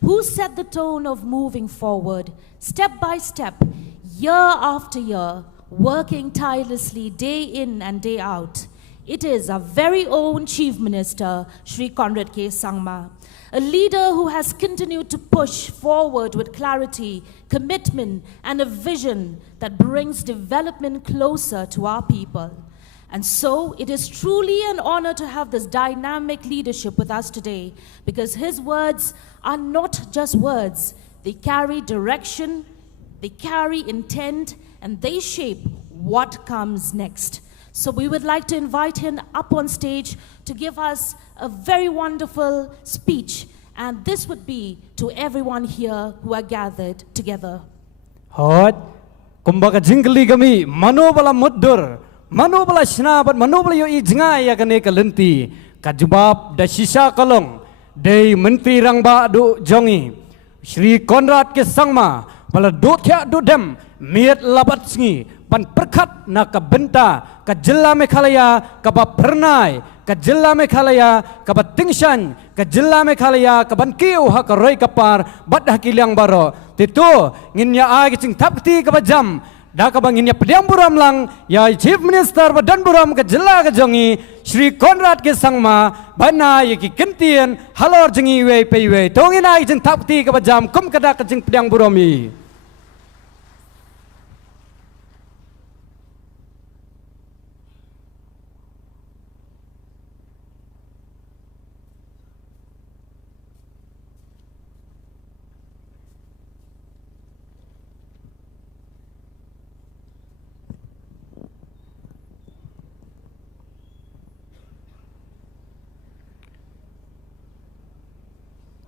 Who set the tone of moving forward, step by step, year after year, working tirelessly day in and day out? It is our very own Chief Minister, Shri Conrad K. Sangma, a leader who has continued to push forward with clarity, commitment, and a vision that brings development closer to our people. And so it is truly an honor to have this dynamic leadership with us today, because his words are not just words. They carry direction, they carry intent, and they shape what comes next. So we would like to invite him up on stage to give us a very wonderful speech. And this would be to everyone here who are gathered together. Hot, kumbaga jingli gami, manobala muddur, manobala shnabat, manobala yo ijnga ya gane kalenti, kajubab da shisha kalong, day menteri rangba do jongi, Shri Conrad K. Sangma, bala do kya do dem, miat labat sngi, pan perkat na ka benta, ka jilla Meghalaya, ka ba pernai, ka jilla Meghalaya, ka ba tingshan, ka jilla Meghalaya, ka ban kiu ha ka roi kapar, bat hakilang baro. Titu, nginya ay kicing tapti ka ba jam, da ka ba nginya pediam buram lang, ya Chief Minister ba dan buram ka jilla ka jongi, Shri Conrad K. Sangma, bana yaki kentian, halor jengi wei pei wei, tongin ay kicing tapti ka ba jam, kum kada ka jing pediam burami.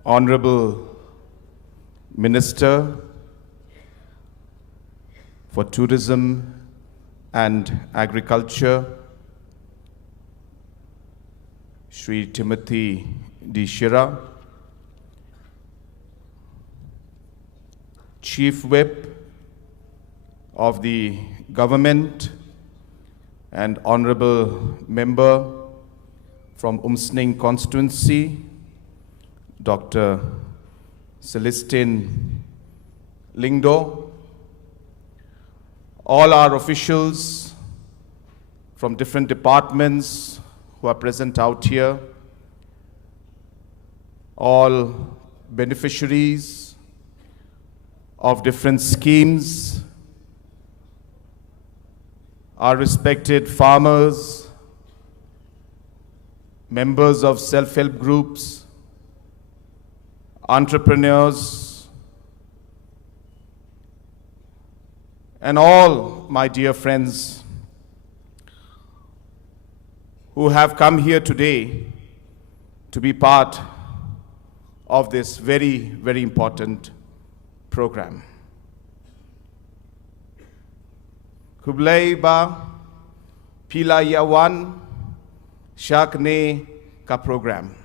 Honorable Minister for Tourism and Agriculture, Shri Timothy D. Shira, Chief Whip of the Government and Honorable Member from Umsning Constituency, Dr. Celestine Lingdo, all our officials from different departments who are present out here, all beneficiaries of different schemes, our respected farmers, members of self-help groups, entrepreneurs, and all my dear friends who have come here today to be part of this very, very important program. Kublai ba pila yawan shakne ka program.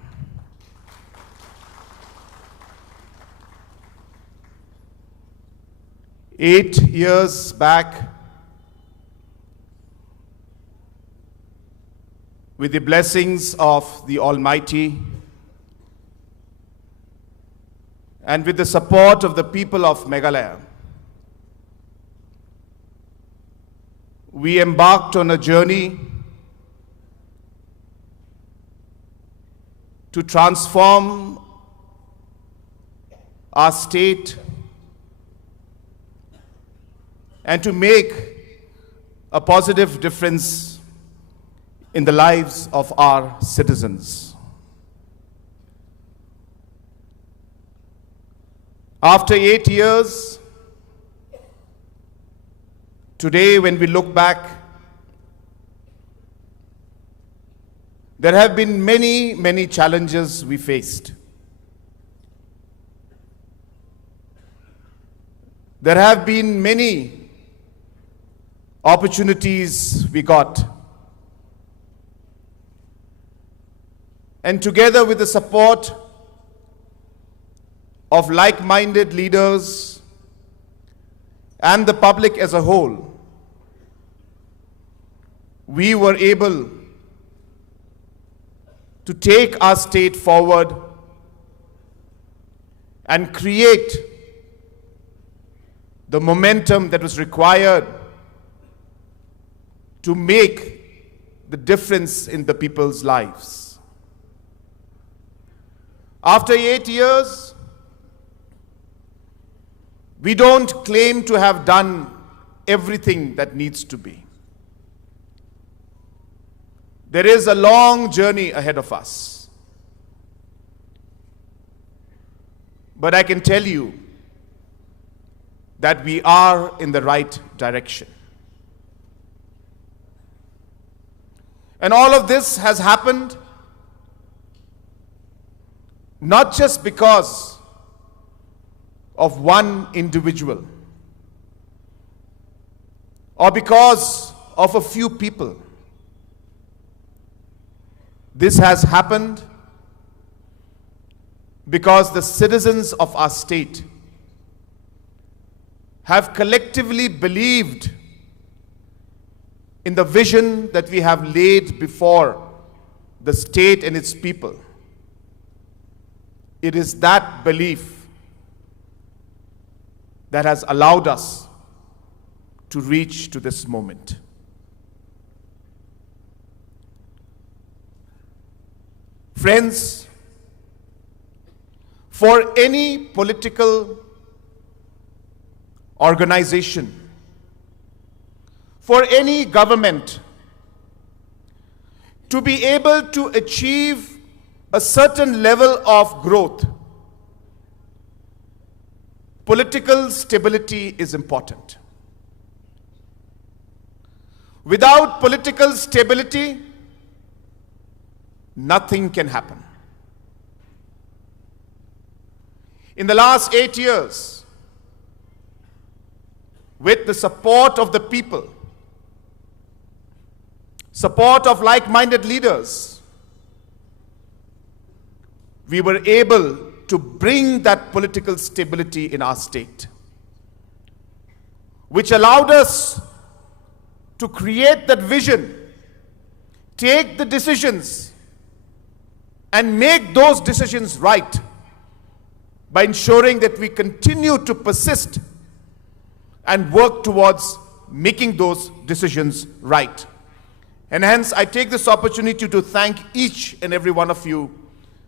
Eight years back, with the blessings of the Almighty and with the support of the people of Meghalaya, we embarked on a journey to transform our state and to make a positive difference in the lives of our citizens. After 8 years, today when we look back, there have been many, many challenges we faced. There have been many opportunities we got. And together with the support of like-minded leaders and the public as a whole, we were able to take our state forward and create the momentum that was required to make the difference in the people's lives. After 8 years, we don't claim to have done everything that needs to be. There is a long journey ahead of us. But I can tell you that we are in the right direction. And all of this has happened not just because of one individual or because of a few people. This has happened because the citizens of our state have collectively believed in the vision that we have laid before the state and its people. It is that belief that has allowed us to reach to this moment. Friends, for any political organization, for any government to be able to achieve a certain level of growth, political stability is important. Without political stability, nothing can happen. In the last 8 years, with the support of the people, support of like-minded leaders, we were able to bring that political stability in our state, which allowed us to create that vision, take the decisions, and make those decisions right by ensuring that we continue to persist and work towards making those decisions right. And hence, I take this opportunity to thank each and every one of you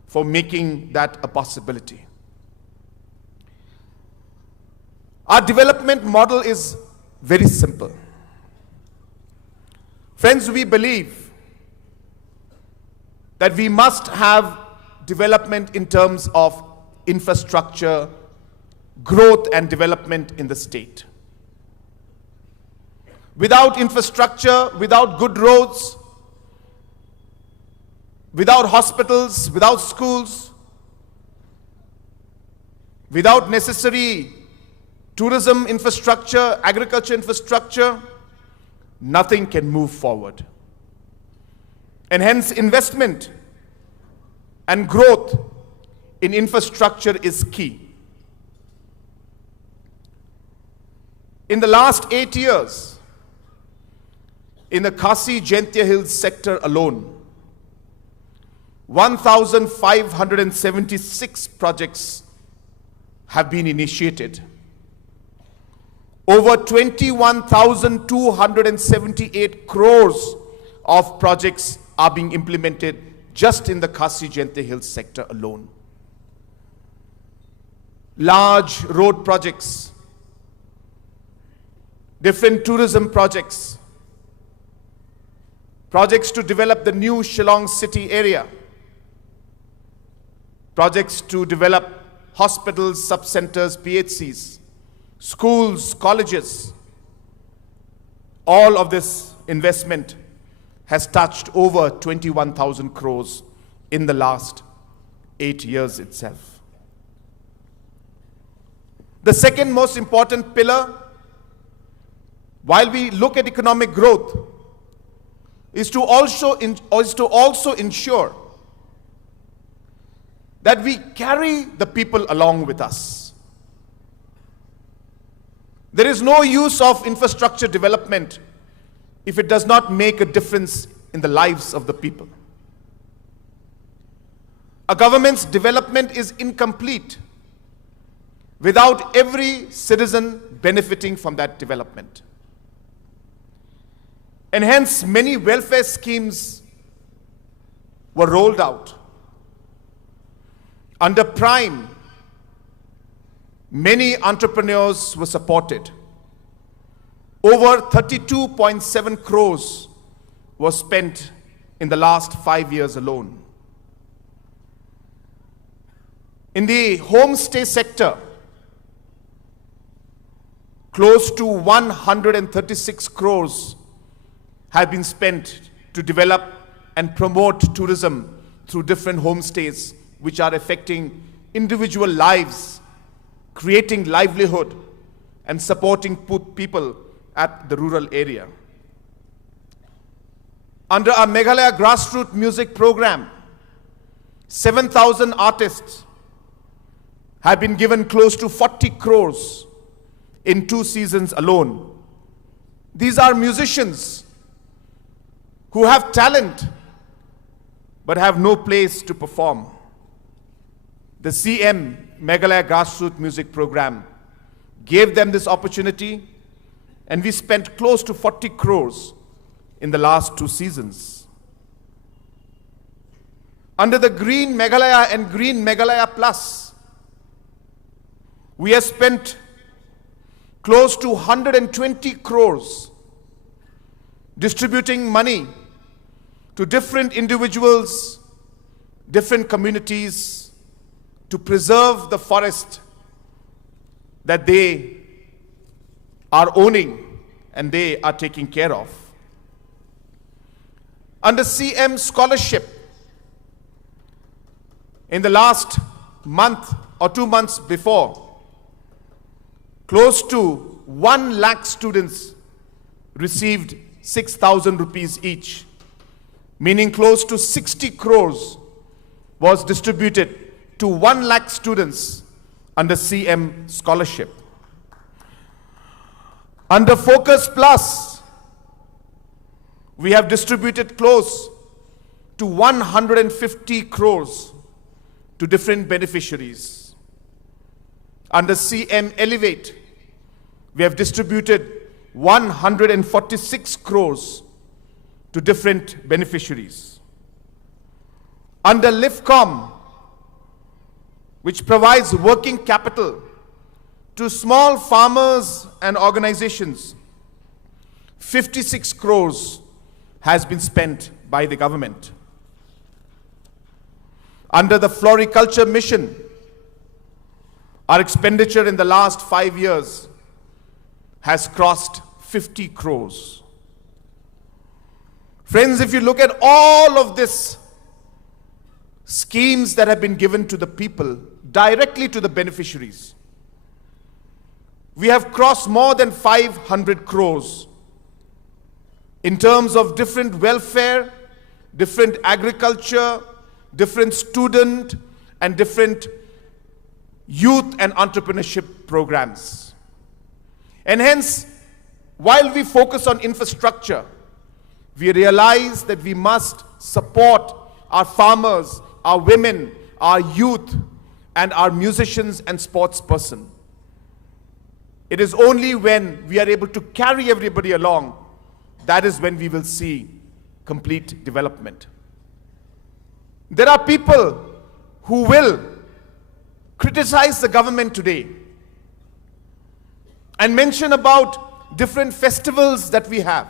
for making that a possibility. Our development model is very simple. Friends, we believe that we must have development in terms of infrastructure, growth and development in the state. Without infrastructure, without good roads, without hospitals, without schools, without necessary tourism infrastructure, agriculture infrastructure, nothing can move forward. And hence, investment and growth in infrastructure is key. In the last 8 years, in the Khasi Jaintia Hills sector alone, 1,576 projects have been initiated. Over 21,278 crores of projects are being implemented just in the Khasi Jaintia Hills sector alone. Large road projects, different tourism projects, projects to develop the new Shillong city area, projects to develop hospitals, sub-centers, PHCs, schools, colleges. All of this investment has touched over 21,000 crores in the last 8 years itself. The second most important pillar, while we look at economic growth, is to also ensure that we carry the people along with us. There is no use of infrastructure development if it does not make a difference in the lives of the people. A government's development is incomplete without every citizen benefiting from that development. And hence, many welfare schemes were rolled out. Under Prime, many entrepreneurs were supported. Over 32.7 crores was spent in the last 5 years alone. In the homestay sector, close to 136 crores have been spent to develop and promote tourism through different homestays, which are affecting individual lives, creating livelihood, and supporting people at the rural area. Under our Meghalaya grassroots music program, 7,000 artists have been given close to 40 crores in 2 seasons alone. These are musicians who have talent but have no place to perform. The CM Meghalaya grassroots music program gave them this opportunity, and we spent close to 40 crores in the last 2 seasons. Under the Green Meghalaya and Green Meghalaya Plus, we have spent close to 120 crores distributing money to different individuals, different communities, to preserve the forest that they are owning and they are taking care of. Under CM Scholarship, in the last month or 2 months before, close to 1 lakh students received 6,000 rupees each, meaning close to 60 crores was distributed to 1 lakh students under CM Scholarship. Under Focus Plus, we have distributed close to 150 crores to different beneficiaries. Under CM Elevate, we have distributed 146 crores to different beneficiaries. Under LIFCOM, which provides working capital to small farmers and organizations, 56 crores has been spent by the government. Under the Floriculture mission, our expenditure in the last 5 years has crossed 50 crores. Friends, if you look at all of this schemes that have been given to the people, directly to the beneficiaries, we have crossed more than 500 crores in terms of different welfare, different agriculture, different student, and different youth and entrepreneurship programs. And hence, while we focus on infrastructure, we realize that we must support our farmers, our women, our youth, and our musicians and sports person. It is only when we are able to carry everybody along, that is when we will see complete development. There are people who will criticize the government today and mention about different festivals that we have.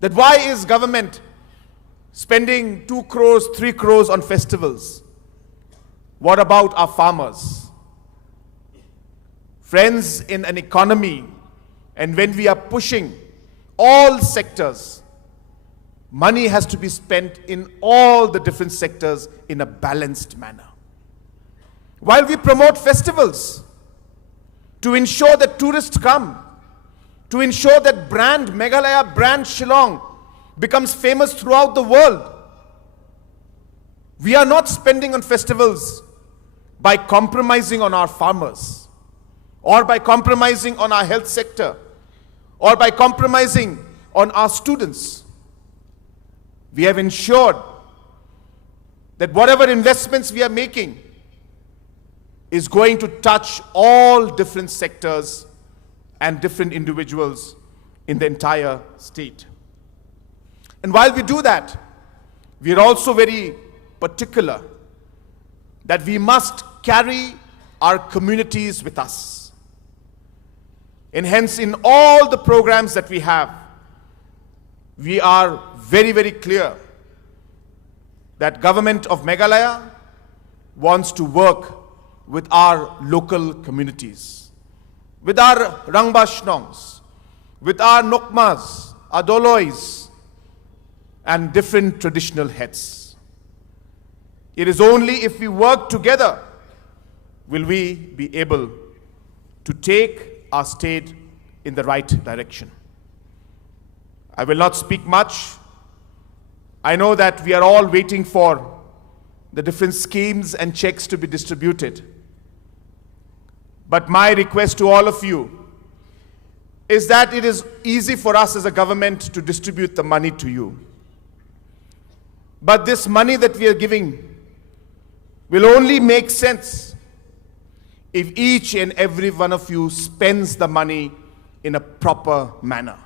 That why is government spending 2 crores, 3 crores on festivals? What about our farmers? Friends, in an economy, and when we are pushing all sectors, money has to be spent in all the different sectors in a balanced manner. While we promote festivals to ensure that tourists come, to ensure that brand Meghalaya, brand Shillong becomes famous throughout the world, we are not spending on festivals by compromising on our farmers, or by compromising on our health sector, or by compromising on our students. We have ensured that whatever investments we are making is going to touch all different sectors and different individuals in the entire state. And while we do that, we are also very particular that we must carry our communities with us. And hence, in all the programs that we have, we are very, very clear that Government of Meghalaya wants to work with our local communities, with our Rangbashnongs, with our Nokmas, our Dolois, and different traditional heads. It is only if we work together will we be able to take our state in the right direction. I will not speak much. I know that we are all waiting for the different schemes and checks to be distributed. But my request to all of you is that it is easy for us as a government to distribute the money to you. But this money that we are giving will only make sense if each and every one of you spends the money in a proper manner.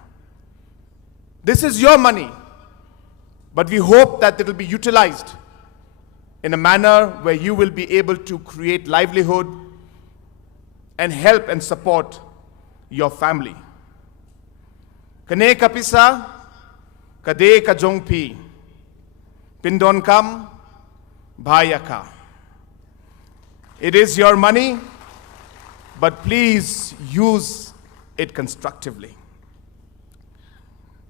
This is your money, but we hope that it will be utilized in a manner where you will be able to create livelihood and help and support your family. Kane kapisa, kade ka jongpi, pindon kam, bhayaka. It is your money, but please use it constructively.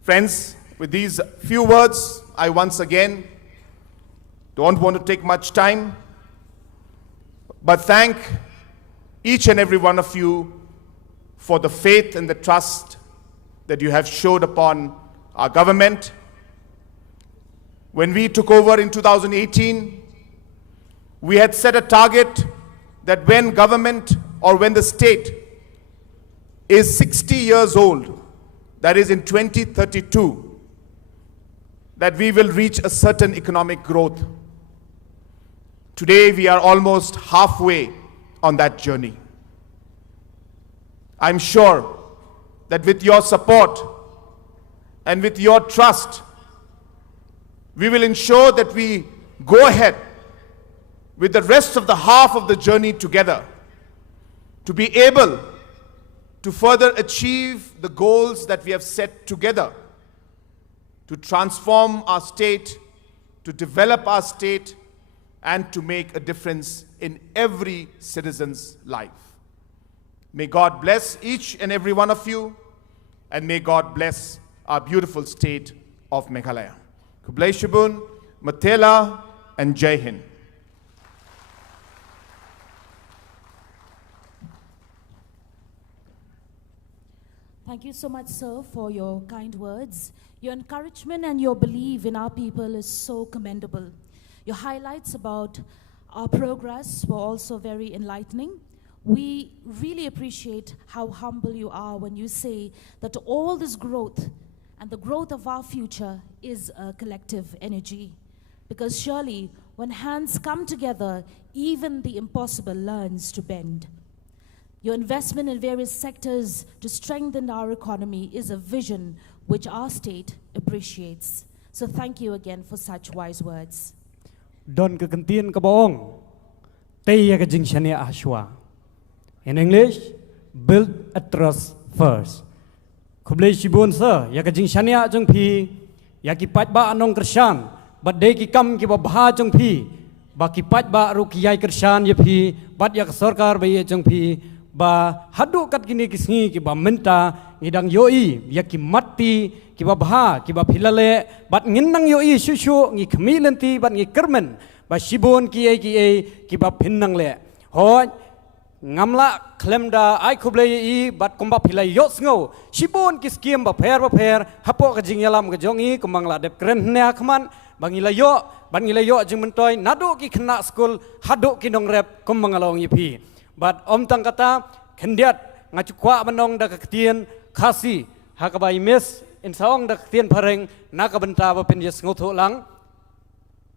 Friends, with these few words, I once again don't want to take much time, but thank each and every one of you for the faith and the trust that you have showed upon our government. When we took over in 2018, we had set a target that when government or when the state is 60 years old, that is in 2032, that we will reach a certain economic growth. Today we are almost halfway on that journey. I'm sure that with your support and with your trust, we will ensure that we go ahead with the rest of the half of the journey together to be able to further achieve the goals that we have set together to transform our state, to develop our state, and to make a difference in every citizen's life. May God bless each and every one of you, and may God bless our beautiful state of Meghalaya. Kublai Shibun, Matela, and Jai Hind. Thank you so much, sir, for your kind words. Your encouragement and your belief in our people is so commendable. Your highlights about our progress were also very enlightening. We really appreciate how humble you are when you say that all this growth and the growth of our future is a collective energy. Because surely, when hands come together, even the impossible learns to bend. Your investment in various sectors to strengthen our economy is a vision which our state appreciates. So thank you again for such wise words. Don kekentiin ke bohong, tei ke jingshania ashwa. In English, build a trust first. Kublai Shibun sir, ya ke jingshania jeng pi, ya ki pat ba anong kershan, bat de ki kam ki ba bha jeng pi, ba ki pat ba ru ki yai kershan ye pi, bat ya ke sarkar ba ye jeng pi, ba hadu kat kini kisngi ki ba minta ngidang yoi ya ki mati ki ba bha ki ba philale bat nginang yoi shushu ngi khmilenti bat ngi kermen ba shibon ki ba phinnang le ho ngamla klemda ai khublei I bat komba philai yos ngo shibon ki skim ba pher hapo ka jingyalam ka jongi kumangla dep kren hne khman bangila yo ban ngila yo jingmentoi nadu ki khna school hadu ki nong rep kumangalong yipi. But tang kata kendiat ngacukwa menong da ketien kasi hakabai mes in saong da ketien pareng nakabenta ba pen yes ngotho lang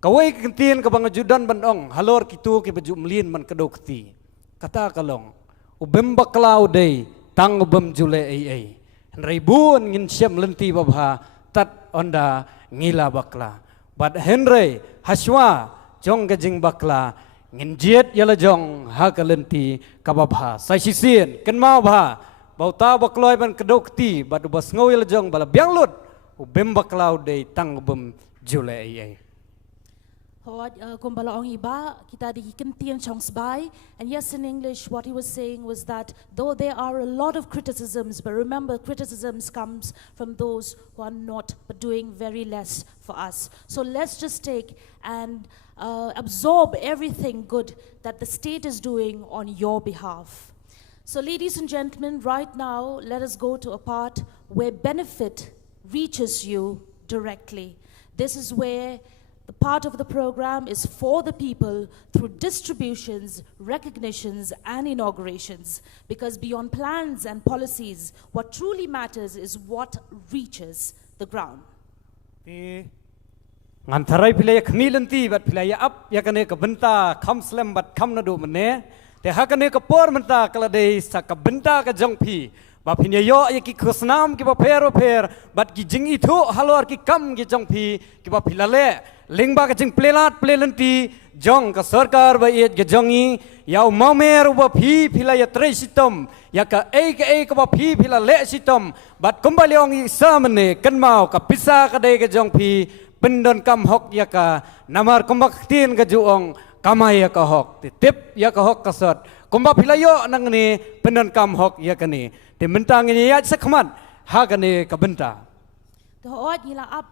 Kawai kentin kabang ajudan bandong halor kitu ki baju melin man kedokti. Kata kalong ubem baklau day tang ubem jule ai. Ribuan ngin syam lenti babha tat onda ngila bakla. But Henry haswa jong gajing bakla ngin jet yala jong ha kalenti kababha. Sai sisien ken mau bha bauta bakloi ban kedokti badu bas ngau yala jong bala bianglut ubem baklau day tang ubem jule ai. Hawat kumbalaong iba kita di kentian chongs bai, and yes, in English what he was saying was that though there are a lot of criticisms, but remember criticisms comes from those who are not but doing very less for us. So let's just take and absorb everything good that the state is doing on your behalf. So ladies and gentlemen, right now let us go to a part where benefit reaches you directly. This is where the part of the program is for the people through distributions, recognitions, and inaugurations. Because beyond plans and policies, what truly matters is what reaches the ground. Ngantarai pilai khmilanti bat pilai up yakane ka benta kham slam bat kham na do mane te hakane ka por menta kala dei sa ka benta ka jongphi ba phinya yo ki khusnam ki ba fer bat ki jing ithu halor ki kam ki jongphi ki ba philale lingba ka jing plelat plelanti jong ka sarkar ba yet ge jongi yaw mamer ba phi philaya tre sitom ya ka ba phi philale sitom bat kumbali ong samane kanmau ka pisa ka dei ge jongphi pendon kam hok ya ka namar kumbak tin ka juong kamai ya ka hok tip ya ka hok kasat kumba philayo nang ni pendon kam hok ya ka ni te mentang ni ya sakman ha ka ni ka benta The hawat nila up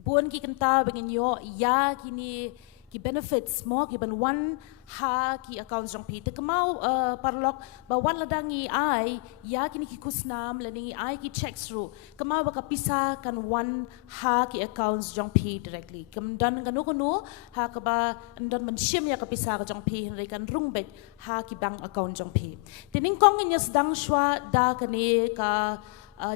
buon ki kanta bengin yo ya kini ki benefits mo ki ban one ha ki accounts jong pi te kamau parlok ba wan ladangi ai ya kini ki kusnam ladangi ai ki checks through kamau ba kapisa kan one ha ki accounts jong pi directly kam dan kanu kanu ha ka ba dan man shim ya kapisa ka jong pi henry kan rungbet ha ki bank account jong pi tining kong inyas dang shwa da kani ka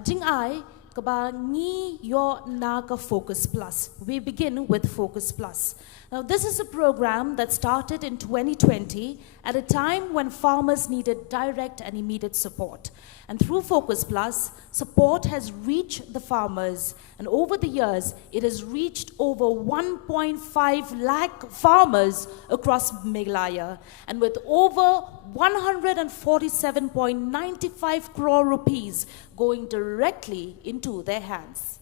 jing ai kaba ni yo na ka Focus Plus. We begin with Focus Plus. Now this is a program that started in 2020 at a time when farmers needed direct and immediate support. And through Focus Plus, support has reached the farmers, and over the years it has reached over 1.5 lakh farmers across Meghalaya, and with over 147.95 crore rupees going directly into their hands.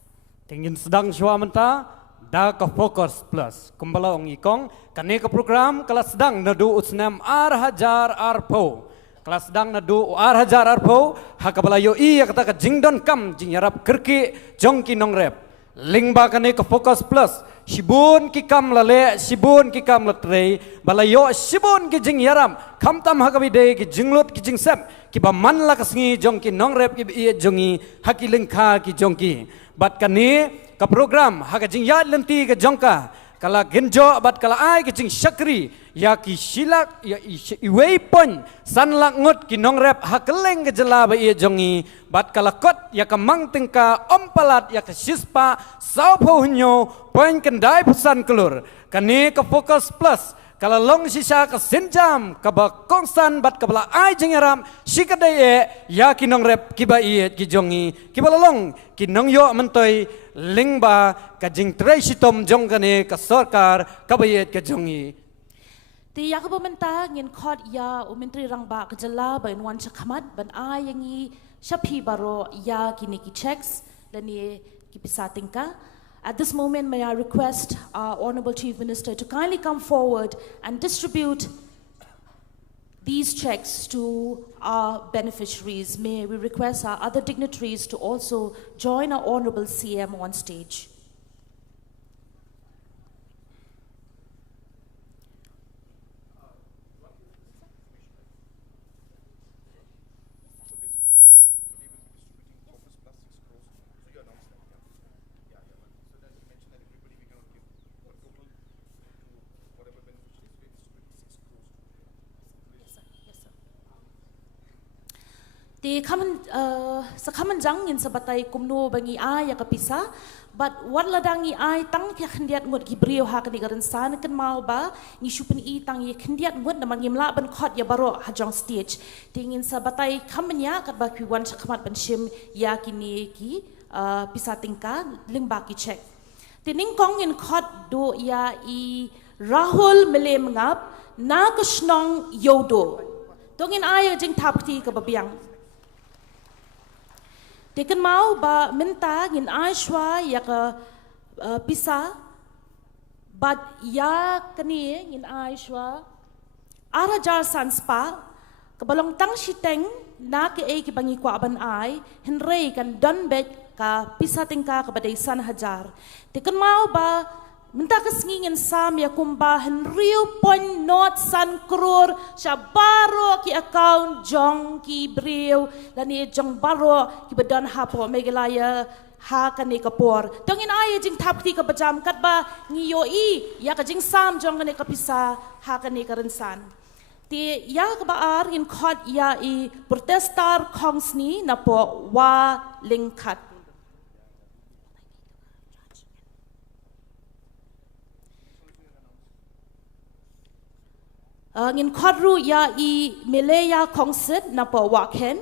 Tingin sedang syuamenta da ka Focus Plus kumbala ong ikong kane ka program kala sedang nadu usnam hajar arpo kala sedang nadu hajar arpo hakabala yo I kata ka jingdon kam jingyarap kerki jongki nongrep lingba kane ka Focus Plus shibun ki kam lale shibun ki kam latre balayo shibun ki jingyaram kamtam hakabide ki jinglut ki jingsem ki ba man la kasngi jongki nongrep ki I jongi hakilengkha ki jongki bat kane ka program haga jing yat lenti ka jongka kala genjo bat kala ai ka jing syakri ya ki silak ya iwei pon sanlak ngut ki nongrep hakeleng ka jela ba ia jongi bat kala kot ya ka mangtengka ompalat ya ka sispa saupo hunyo poin kendai pesan kelur kane ka Focus Plus kala long sisa ka senjam ka ba kongsan bat ka bala ai jengaram sikadai ya ki nongrep ki ba ia ki jongi ki bala long ki nongyo mentoi lingba ka jing tresitom jongkane ka sarkar ka bayet ka jongi Ti ya ka pementa ngin khot ya umentri rangba ka jala ba in wan chakhamat ban ayangi shapi baro ya kini ki checks lani ki pisating ka. At this moment, may I request our Honorable Chief Minister to kindly come forward and distribute these checks to our beneficiaries. May we request our other dignitaries to also join our Honorable CM on stage. Ti kaman sa kaman jang in sabatay kumno bangi ay ya kapisa but wat ladangi ay tang kya khandiat ngot gibriyo ha kani garan san kan mau ba ni shupin I tang ye khandiat ngot na mangimla ban khot ya baro hajong stage tingin sabatay kamanya kat ba kwiwan sa kamat ban shim ya kini ki pisa tingka limba ki check tining kong in khot do ya I Rahul melem ngap na kashnong yodo tongin ay jing tapti ka babiang Tekan mau ba minta ngin Aishwa ya ka pisa but ya kani ngin Aishwa arajar sanspa kabalong tang shiteng na ke ki bangi kwa ban ai henrei kan donbet ka pisa tingka ka badai san hajar tekan mau ba minta kesngingin sam ya kumba henriu point not san crore sya baro ki account jong ki brio lani jong baro ki badan hapo Meghalaya ha kani kapor tongin ay jing tapti ka bajam kat ba ngiyo I ya ka jing sam jong kani kapisa ha kani karensan ti ya ka baar in khot ya I protestar kongsni na po wa lingkat ngin khodru ya I Malaya concert na po waken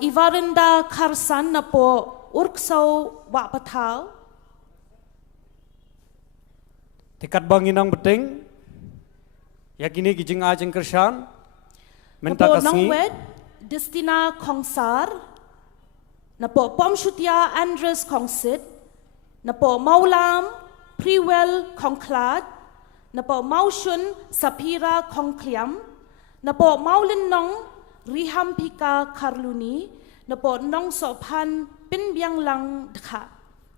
Ivarenda Karsan na po urksau wa patau Tikat banginang beting yakini kijing ajeng kersan minta na po kasngi nongwed Destina Kongsar na po Pomshutia Andres concert na po Maulam Priwell Kongklad, na po Maushun Sapira Kongkliam, na po Maulin Nong Rihampika Karluni, na po Nong Sopan Pinbyang Lang Dka.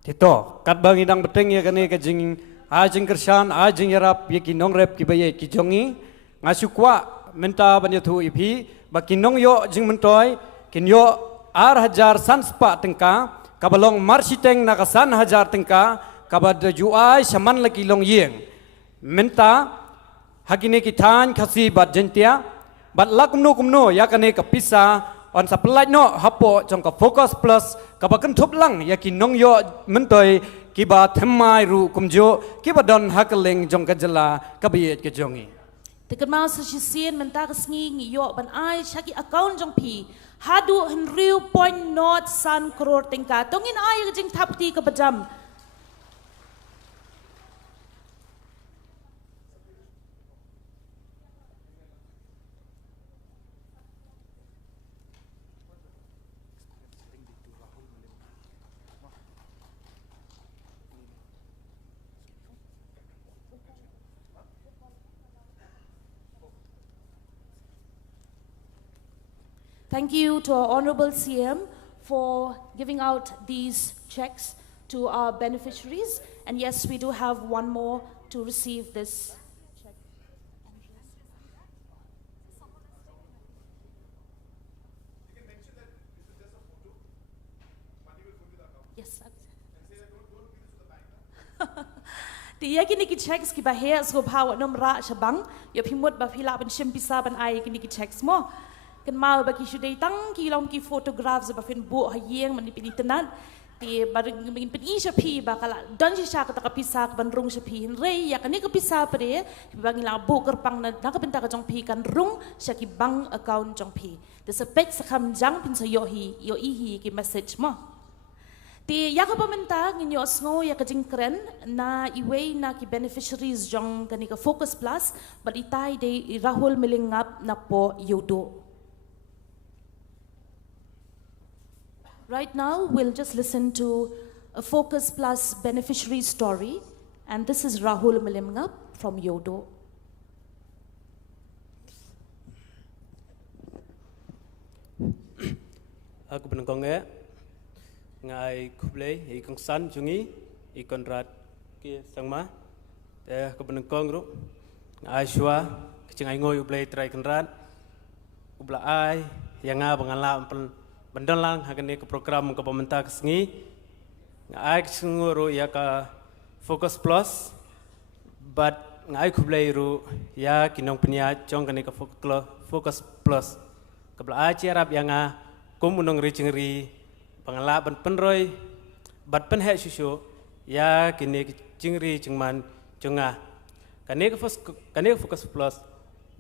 Tito, kat banginang beting yakini kijing ajeng kersan ajeng yarap yakinong rep kibaye kijongi ngasukwa minta banyatu ipi bakinong yo jing mentoy kinyo ar hajar sanspa tengka kabalong marsiteng nakasan hajar tengka kabad juai saman lagi long yeng minta hakini kitan kasi bad jentia bad lakumno yakane kapisa on supply no hapo jong ka focus plus kabakan thop lang yakinong yo mentoy kiba themai ru kumjo kiba don hakeleng jong kajala kabiyet ke jongi Tekan mau sa sisien minta kasngi ngiyo ban ay syaki account jong pi hadu henriu point not san crore tingka tongin ay jing tapti ka bajam Thank you to our Honorable CM for giving out these checks to our beneficiaries. And yes, we do have one more to receive this check. Yes. Tiya kini ki checks ki bahaya so bawa nomra shabang ya pimut ba phila ban shimpisa ban ai kini ki checks mo kan mau bagi sudai tang ki lom ki photographs ba fin bu hayeng mani pini tenan ti bareng mingin pin isha pi ba kala don sha ka ta kapisa ban rung sha pi rei ya kani kapisa pare bangi la bu kerpang na nakapinta ka jong pi kan rung sha ki bang account jong pi the spec sa kam jang pin sa yo hi ki message mo ti ya ka paminta nginyo sngo ya ka jingkren na iway na ki beneficiaries jong kani ka focus plus but itay de Rahul melingap na po yodo. Right now, we'll just listen to a Focus Plus beneficiary story, and this is Rahul Malimngap from Yodo. Aku penengkongnya, ngai kublai, ikong san jungi, ikon rat ki sangma, aku penengkong ru, ngai shua, kecing ngoy ublai try kenrat, ublai, yang ngah bangala Bandalang hagan ke program ke pemerintah kesengi, ngai senguru ya ke Focus Plus, but ngai kublai ru ya kinong penia chong kani ka focus plus kabla a cherap yang a kumunong richingri pangala ban penroi bat pen he susu ya kini chingri chingman chunga kani ka focus plus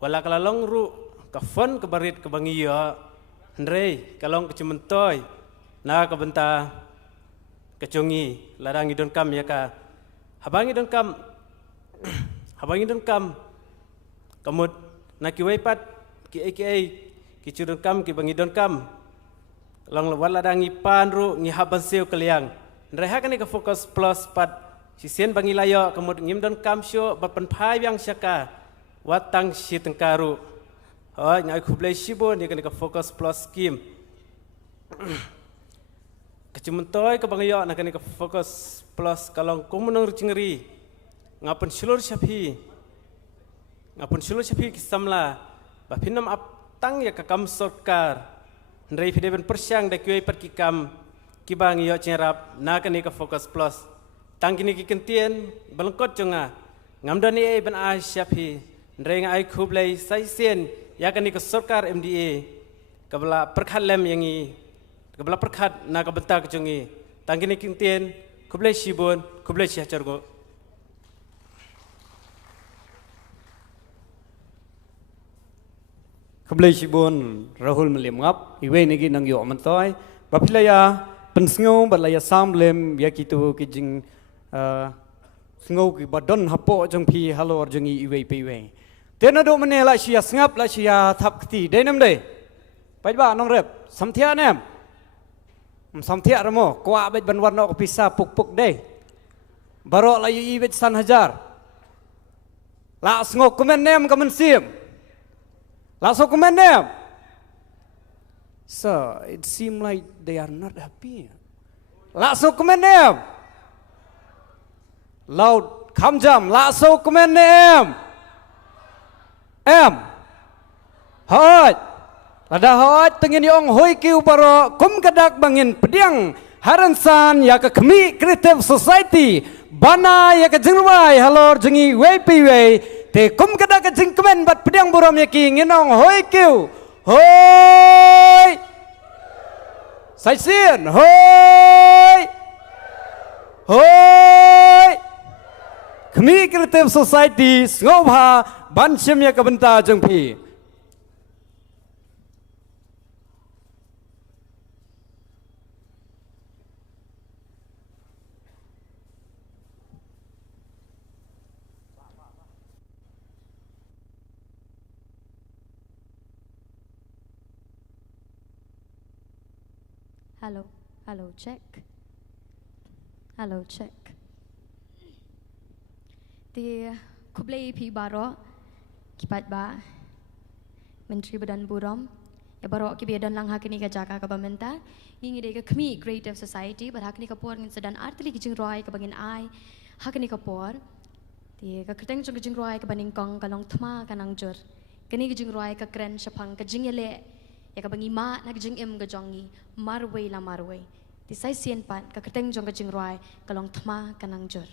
wala kala long ru ka fon ka barit ka bangiya ndrei kalong ka cimentoy na ka benta ka chungi ladang idon kam ya ka habangi don kam habangi don kam kamut na ki waipat ki aka ki chudon kam ki bangi don kam long wala dangi pan ru ngi haban seo kaliang ndrai ha kani ka focus plus pat si sen bangi layo kamut ngim don kam syo bapan phai yang syaka watang si tengkaru hoi ngai khublai sibo ni kani ka focus plus scheme kecumentoy ka bangi yo na kani ka focus plus kalong kumunong richingri ngapun sulur syafi kisamla bapinam aptang ya kakam sorkar ndrei fideben persyang da kiwai pat kikam kibang yo cenrap na kani ka focus plus tang kini kikentien balengkot jonga ngamdani e ben a syafi ndrei ngai khublai saisen ya kani ka sorkar MDA kabla perkhat lem yangi kabla perkhat na ka bentar kejongi tang kini kikentien khublai sibun khublai syahcargo Kembali sibun Rahul Melim ngap iwe negi nang yo mantoy bapilaya pensngo balaya samlem ya kitu kijing sngo ki badon hapo jong pi halor jongi iwe piwe tena do mene la sia ngap la sia thap kti denam de pai ba nong rep samthia nem samthia ramo kwa bet ban warno ko pisa puk de baro la yu iwe san hajar la sngo komen nem komen sim Langsung komen them. So it seems like they are not happy. Langsung komen them. Loud, come jam. Langsung komen them. Hot. Ada hot tengin yong hoi kiu baro kum kadak bangin pediang haransan ya ke kemi creative society bana ya ke jengwai halor jengi wei pi wei te kum kada ka jingkemen bat pediang buram yaki nginong hoi kiu hoi sai sien hoi kami creative society ngobha bansim ya ka benta jengpi Hello, check. Hello, check. The kublai pi baro kipat ba Menteri Badan Buram ya baro ki bedan lang hakini ka jaka ka bamenta ngi de ka kami creative society bar hakini ka por ngin sedan artli ki jing roi ka bangin ai hakini ka por the ka kreteng jing roi ka baning kong kalong thma kanang jur kani ki jing roi ka kren shapang ka jing ele ya ka bangi ma na jing em ga jongi marway la marway ti sai sien pan ka keteng jong ka jing roi kalong thma kanang jur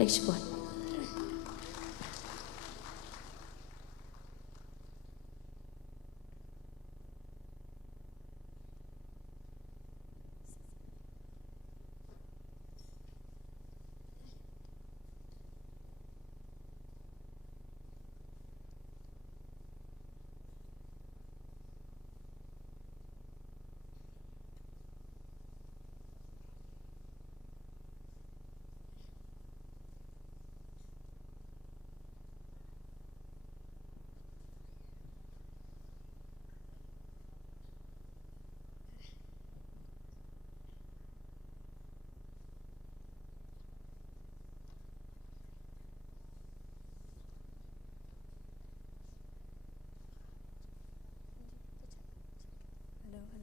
play sport.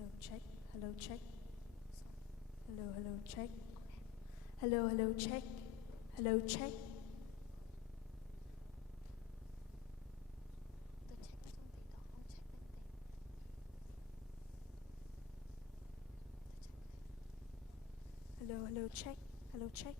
Hello, check. Hello, check. Hello, check. Hello, check. Hello, check. Hello, check. Hello, check.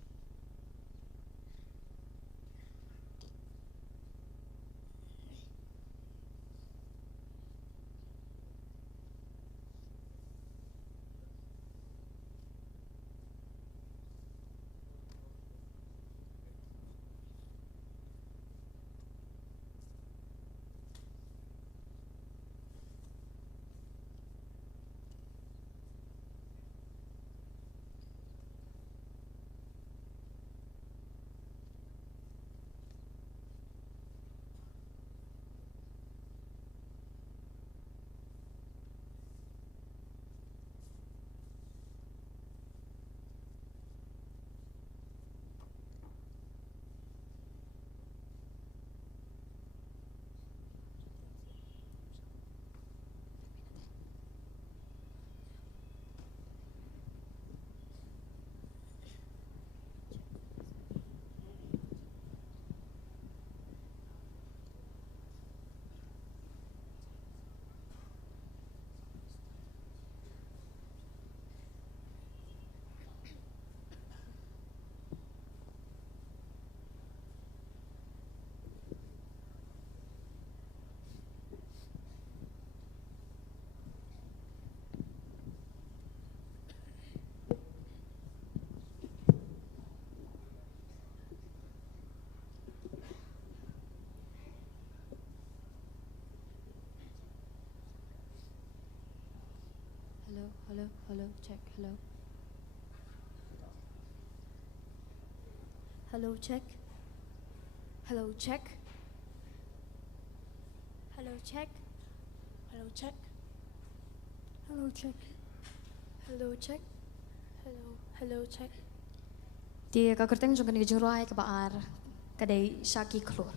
Hello, check. Hello. Hello, check. Hello, check. Hello, check. Hello, check. Hello, check. Hello, check. Hello, check. Dia ka kerteng jong kani jong roai ka baar kadai Shaki keluar.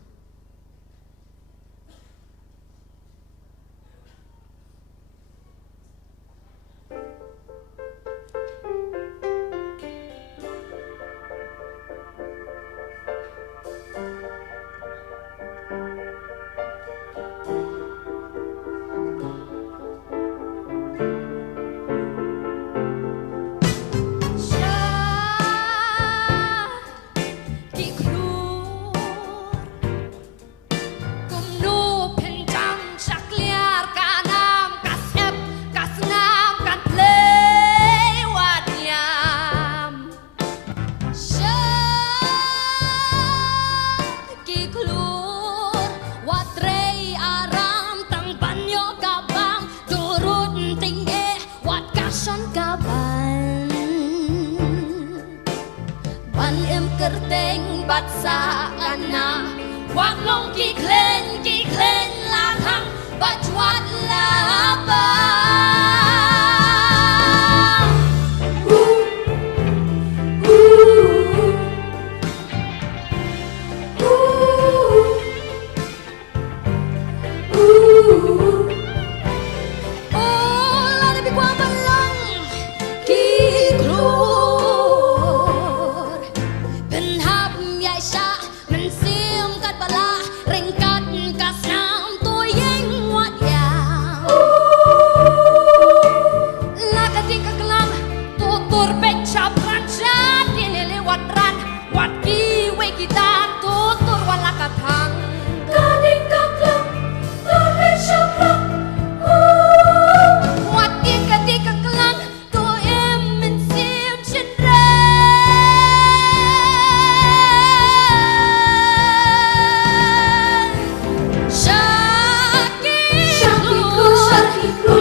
kerteng bat sa kana wak long ki klen la thang bat chwat la ba What we kita tutur wala katang Kading kaklang Tutur syaklang Wat in kading kaklang Tu im min sim chendra Syaki klu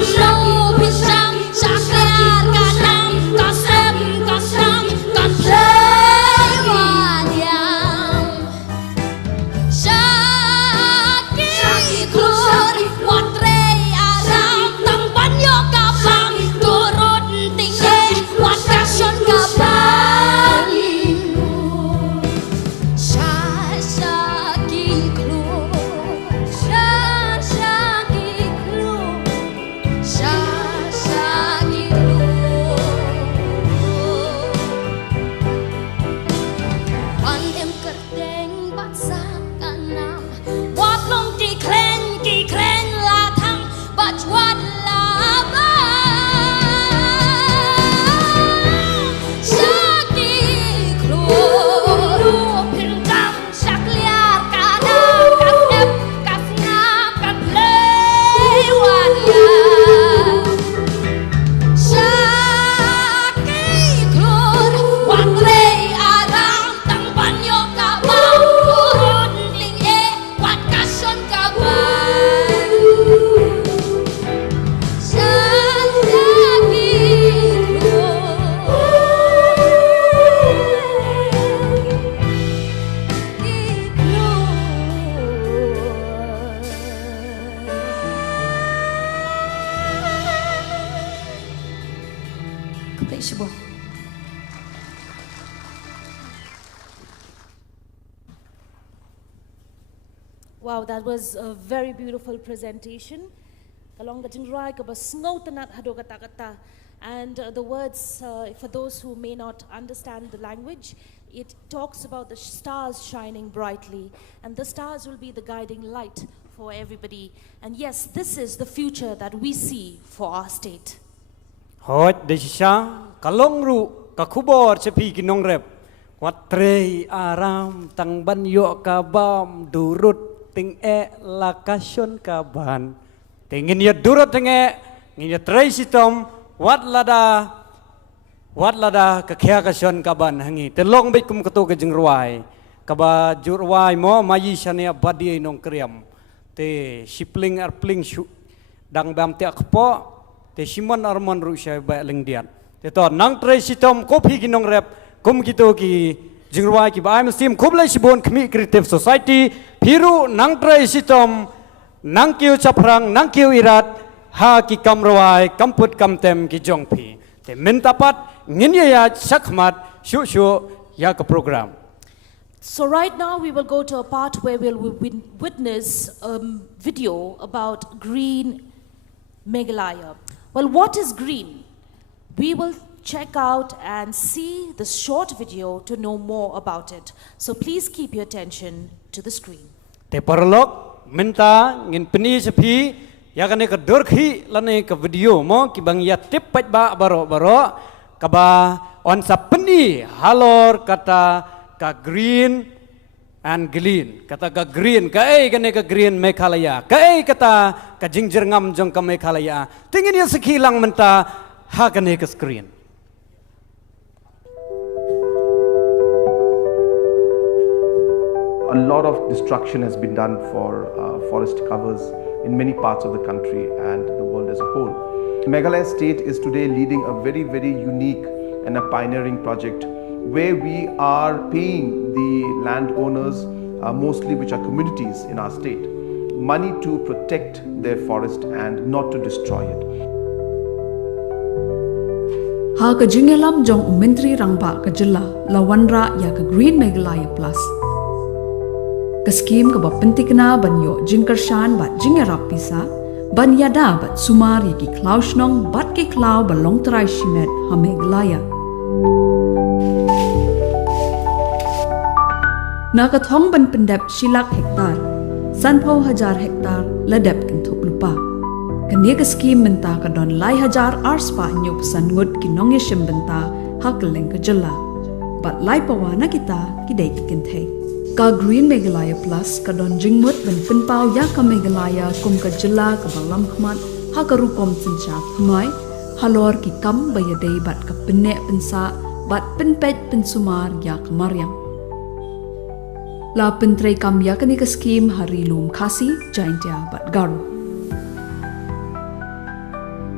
Syaki pisang Syaklar kanam Kasem kasam Kasem wadiam Syaki klur Watrei aram Tang banyo kapang Turut tinggi Wat kasyon kapang Syaki klur Syaki klur Syaki klur Pandem kerteng baksa kanam Wat long ki klen la thang Bach wat la ba Syaki klur Pin tam syak liar kanam Kat ep kat ngap kat play wat ya Syaki klur Watrei aram Tang banyo kabang Turun ting e Wat kasyon kabang Syaki klur Kuplay siya. Wow, that was a very beautiful presentation. Along the Dignitary ka ba sngotanat hadogata. And the words, for those who may not understand the language, it talks about the stars shining brightly. And the stars will be the guiding light for everybody. And yes, this is the future that we see for our state. Hot desha kalong ru kakubor sepi kinong rep Watrei aram tang banyo kabam durut ting e lakasyon kaban tingin ya durut ting e ngin ya trei sitom wat lada kakya kasyon kaban hangi telong bit kum ketu ke jengruai kaba jurwai mo mayi shania badi nong kriam te shipling arpling shu dang bam te akpo te simon armon ru syai ba lengdian te to nang trei sitom kopi kinong rep kum kitu ki jingruai ki ba am sim kublai sibon kmi creative society piru nang trai sitom nang kiu chaprang nang kiu irat ha ki kamruai kamput kamtem ki jongpi te mintapat nginya ya sakmat shu ya ka program. So right now we will go to a part where we'll witness a video about green Meghalaya. Well, what is green? We will check out and see the short video to know more about it. So please keep your attention to the screen. Te parlok minta ngin peni sepi ya kane ka durkhi lane ka video mo ki bang ya tip pat ba baro kaba on sa peni halor kata ka green and green kata ka green ka kane ka green Meghalaya ka kata ka jingjir ngam jong ka Meghalaya tingin ya sekilang minta ha kane ka screen. A lot of destruction has been done for forest covers in many parts of the country and the world as a whole. Meghalaya state is today leading a very, very unique and a pioneering project where we are paying the landowners, mostly which are communities in our state, money to protect their forest and not to destroy it. Ha ka jingelam jong Menteri Rangba ka jilla lawanra ya ka Green Meghalaya Plus. Ka scheme ka ba pentikna banyo jingkershan bat jingerap pisa ban yada bat sumar ya ki klausnong bat ki klau balong terai shimet ha Meghalaya. Na ka thong ban pendep silak hektar sanpau hajar hektar ladep kan thup lupa. Kania ka scheme menta ka don lai hajar arspa nyo pesan ngut ki nongye shimbenta ha keleng ka jilla. bat lai pawana kita kidai kinthe. Ka Green Meghalaya Plus ka don jingmut ben pinpau ya ka Meghalaya kum ka jilla ka balam khmat ha ka rukom sincha khmai halor ki kam bayadei bat ka pinne pinsa bat pinpet pinsumar ya ka maryam. La pintrei kam ya ka ni ka scheme hari lum khasi jaintia bat garu.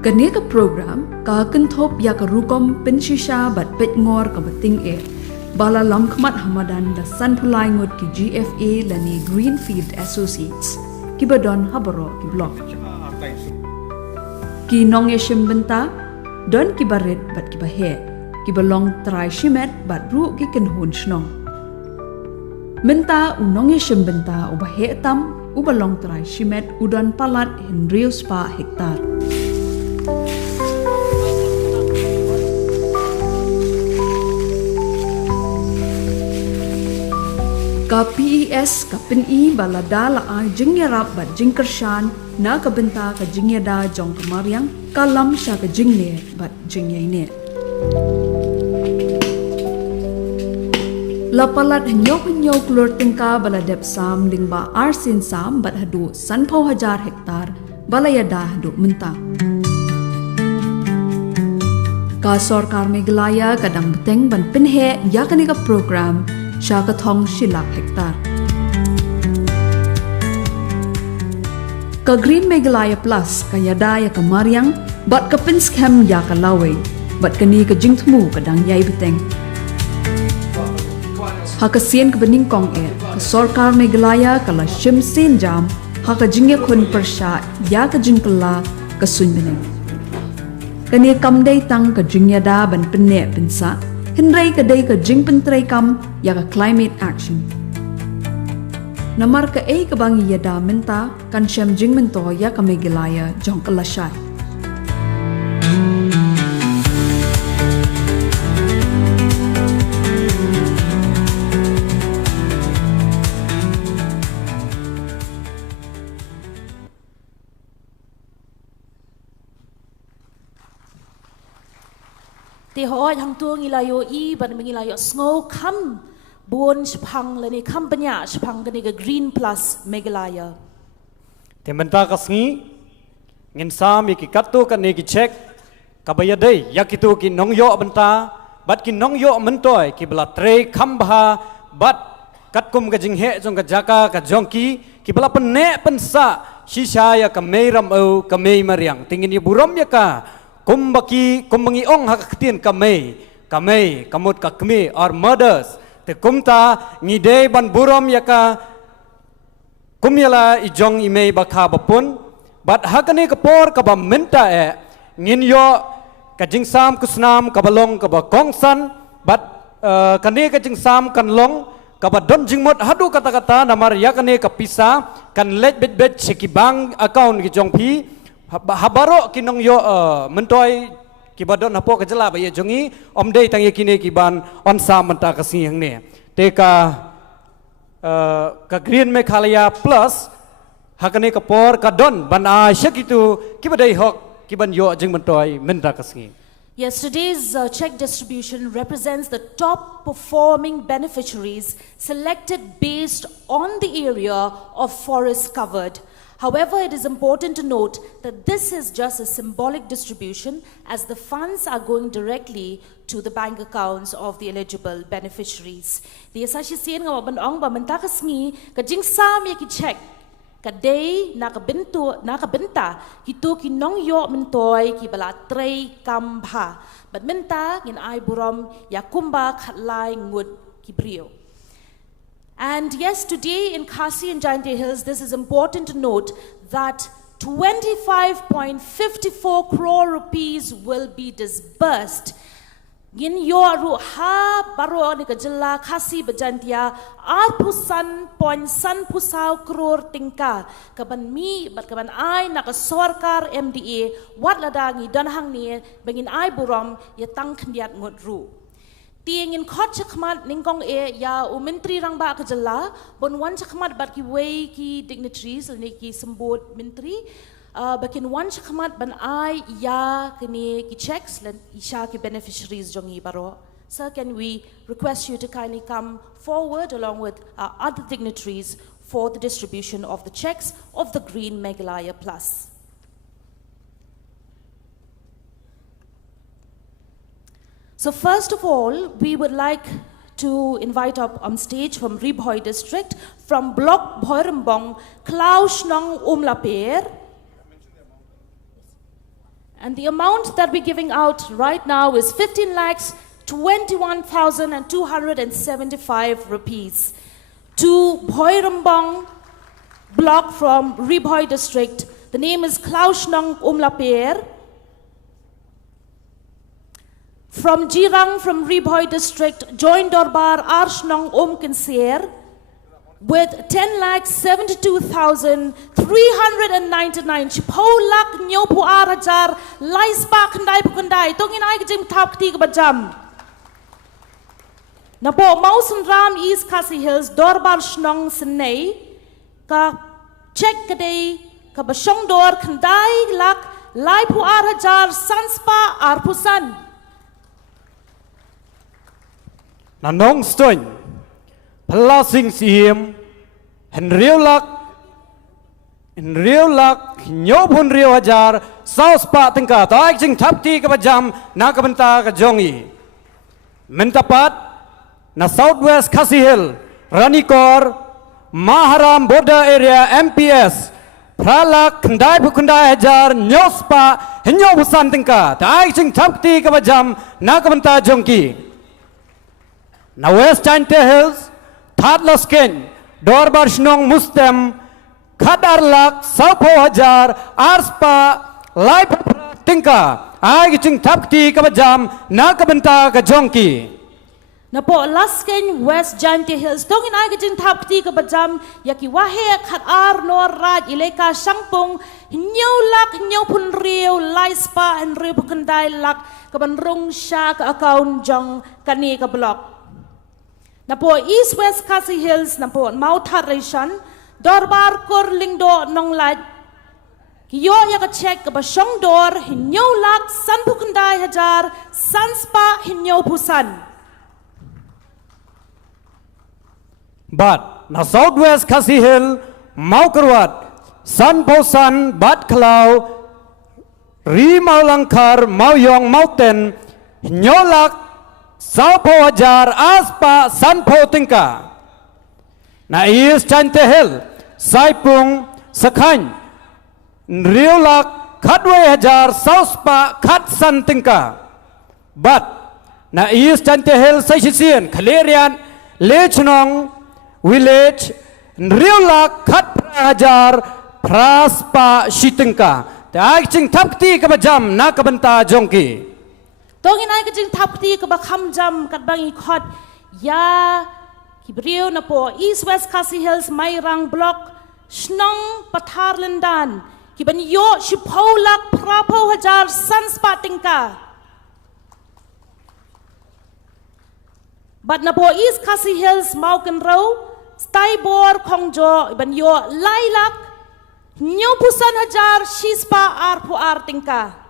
Kani ka program ka kenthop ya ka rukom pinshisha bat pet ngor ka bating bala lam khmat hamadan da san phulai ngot ki GFA lani Greenfield Associates ki badon habaro ki block ki nong yeshim benta don ki baret bat ki bahe ki balong trai shimet bat ru ki ken hun snong menta unong yeshim benta u bahe tam u balong trai shimet udon palat henrius pa hektar. Ka PES ka PNI balada la a jingyarap bat jingkershan na ka benta ka jingyada jong kamaryang kalam sya ka jingne bat jingyaine. La palat hanyok klur tingka baladep sam lingba arsin sam bat hadu sanpau hajar hektar balayada hadu menta. Ka Sarkar Meghalaya kadang beteng ban pinhe yakani ka program Shakathong Shilak hektar. Ka Green Meghalaya Plus ka yada ya ka maryang bat ka pinskem ya ka lawe bat kani ka jingthmu kadang yai beteng. Ha ka sien ka bening kong ka Sarkar Meghalaya ka la shim sen jam ha ka jingya khun persha ya ka jingkala ka sun beneng. Kani kamdai tang ka jingyada ban pinne pinsa Hindray kadai ka jing pentray kam ya ka climate action. Namar ka ay kabangi yada menta kan siyam jing mento ya ka Meghalaya jong kalashay. Te hoy hang tuang ilayo ban mengilayo snow kam bon shpang lani kam banya shpang gani ga Green Plus Meghalaya. Te menta kasngi ngin sam ki katto kan ki check kabayadei yakitu ki nongyo benta bat ki nongyo mentoy ki bala tre khambha bat katkum ga jinghe jong ga jaka ka jongki ki bala penne pensa shisha ya ka meiram au ka mei mariang tingin ni buram ya ka kumbaki kumbangi ong hakatien kamei kamut ka kmi or murders te kumta ngide ban buram yaka kumyala ijong imei bakha bapun bat hakane kapor ka ba menta ngin yo ka jingsam kusnam ka balong ka ba kongsan bat kane ka jingsam kan long ka ba don jingmot hadu kata-kata namar yakane ka pisa kan let bet chekibang account ki jong pi habaro kinong yo mentoy kibadon hapo kajala ba ye jongi omdei tang ye kine kiban on sa menta kasi hang ne te ka Green Meghalaya Plus hakane kapor kadon ban a shakitu kibadai hok kiban yo jing mentoy menta kasi. Yes, today's check distribution represents the top performing beneficiaries selected based on the area of forest covered. However, it is important to note that this is just a symbolic distribution as the funds are going directly to the bank accounts of the eligible beneficiaries. The asashi sien nga ong ba mentakas ngi ka jingsam ye ki check ka day nakabenta kitu ki nong yo mentoy ki bala trei kambha but menta ngin ai buram yakumba khatlai ngud ki brio. And yes, today in Khasi and Jaintia Hills, this is important to note that 25.54 crore rupees will be disbursed. Gin yoru ha baro ni kajilla Khasi bajantia arpusan point san pusau crore tingka kaban mi bat kaban ai naka Sarkar MDA wat ladangi dan hang ni bangin ai buram ya tang khndiat ngodru. Tiangin kot chakmat ningkong ya Ministry rangba kajala bon wan chakmat bat ki way ki dignitaries ni ki sembut menteri bakin wan chakmat ban ai ya kini ki checks lan isha ki beneficiaries jongi baro Sir, can we request you to kindly come forward along with our other dignitaries for the distribution of the checks of the Green Meghalaya Plus. So first of all, we would like to invite up on stage from Ribhoi district, from Block Bhoirambong, Klaus Nong Umlaper. And the amount that we're giving out right now is 15,21,275 rupees to Bhoirambong block from Ribhoi district. The name is Klaus Nong Umlaper. From Jirang from Ribhoi district, joined Dorbar Arsh Nong Kinser with 10,72,399. Chipolak Nyopu Arajar, Laispa Kandai Pukandai, Tongin Aikajim Tapti Bajam. Napo Mausan Ram East Kasi Hills, Dorbar Shnong Senei, Ka Check Kaday, Ka Bashong Dor Kandai Lak, Laipu Arajar, Sanspa Arpusan. Nanong Stone, Palasing Sim, and real luck, Nyopun Rio Hajar, South Patanka, Taijing Tapti Kabajam, Nakabanta Kajongi. Mentapat, na Southwest Kasi Hill, Ranikor, Maharam Border Area MPS, Pralak, Kandai Pukundai Hajar, Nyospa, Hinyopusan Tinka, Taijing Tapti Kabajam, Nakabanta Jonki. Na West Chante Hills, Thatlaskin, Dorbar Shnong Mustem, Kadarlak, Saupo Hajar, Arspa, Laipa Tinka, Agiching Tapti Kabajam, Nakabanta Kajonki. Napo Laskin, West Jante Hills, Tongin Agiching Tapti Kabajam, Yaki Wahe, Katar, Nor Raj, Ileka, Shangpung, Nyolak, Nyopun Rio, Laispa, and Ripukandai Lak, Kabanrung Shak, Account Jong, Kanika Block. Napo East West Kasi Hills, Napo Mount Harishan, Dorbar Korlingdo Nong Lad, Kiyo Yaka Check Bashong Dor, Hinyo Lak, Sanpukundai Hajar, Sanspa, Hinyo Pusan. But na Southwest Kasi Hill, Maukarwat, Sanposan, Batklau, Rimalankar, Mauyong Mountain, Hinyolak, Saupo Hajar, Aspa, Sanpo Tinka. Na East Chante Hill, Saipung, Sakhan, Riolak, Kadwe Hajar, Sauspa, Kat San Tinka. But na East Chante Hill, Sashisian, Kalerian, Lechnong, Village, Riolak, Kat Hajar, Praspa, Shitinka. The Aiching Tapti Kabajam, Nakabanta Jonki. Tongin ay kajing tapti kabakam jam katbangi khot ya Kibriyo na po East West Kasi Hills Mayrang Block Shnong Patharlandan Kibanyo Shipolak Prapo Hajar Sanspatingka. But na po East Kasi Hills Mauken Row Staibor Kongjo Ibanyo Lailak Nyopusan Hajar Shispa Arpu Artingka.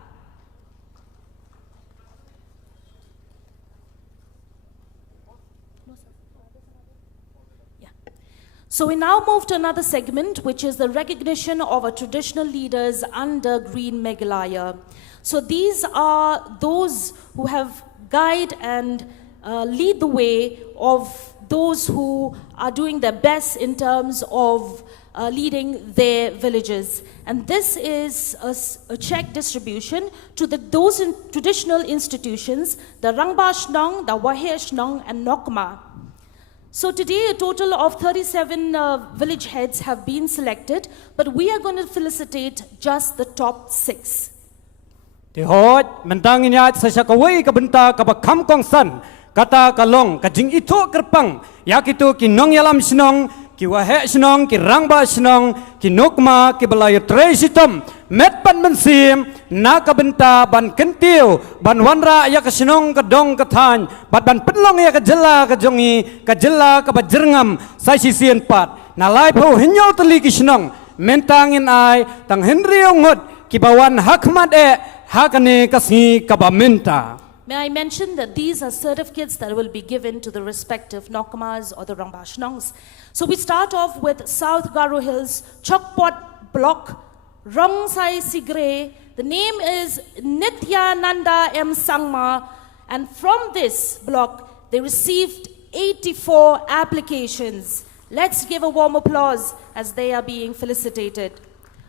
So we now move to another segment, which is the recognition of our traditional leaders under Green Meghalaya. So these are those who have guided and lead the way of those who are doing their best in terms of leading their villages. And this is a check distribution to those traditional institutions, the Rangba Shnong, the Wahe Shnong, and Nokma. So today a total of 37 village heads have been selected, but we are going to felicitate just the top 6. Tihot, mentangin ya sa sakaway kabenta kabakam kong san, kata kalong, kajing ito kerpang, yakitu kinong yalam sinong, kiwahe sinong, kirangba sinong, kinukma, kibalayo tre sitom, metpan mensim, nakabenta ban kentiu, ban wanra ya kasinong kadong kathan, ban penlong ya kajela kajongi, kajela kabajrngam, sa sisian pat, nalai po hinyo tali kisinong, mentangin ay, tang henry ngot, kibawan hakmat hakane kasi kabamenta. May I mention that these are certificates that will be given to the respective Nokamas or the Rangbashnongs. So we start off with South Garo Hills, Chokpot Block, Rongsai Sigre. The name is Nityananda M. Sangma, and from this block, they received 84 applications. Let's give a warm applause as they are being felicitated.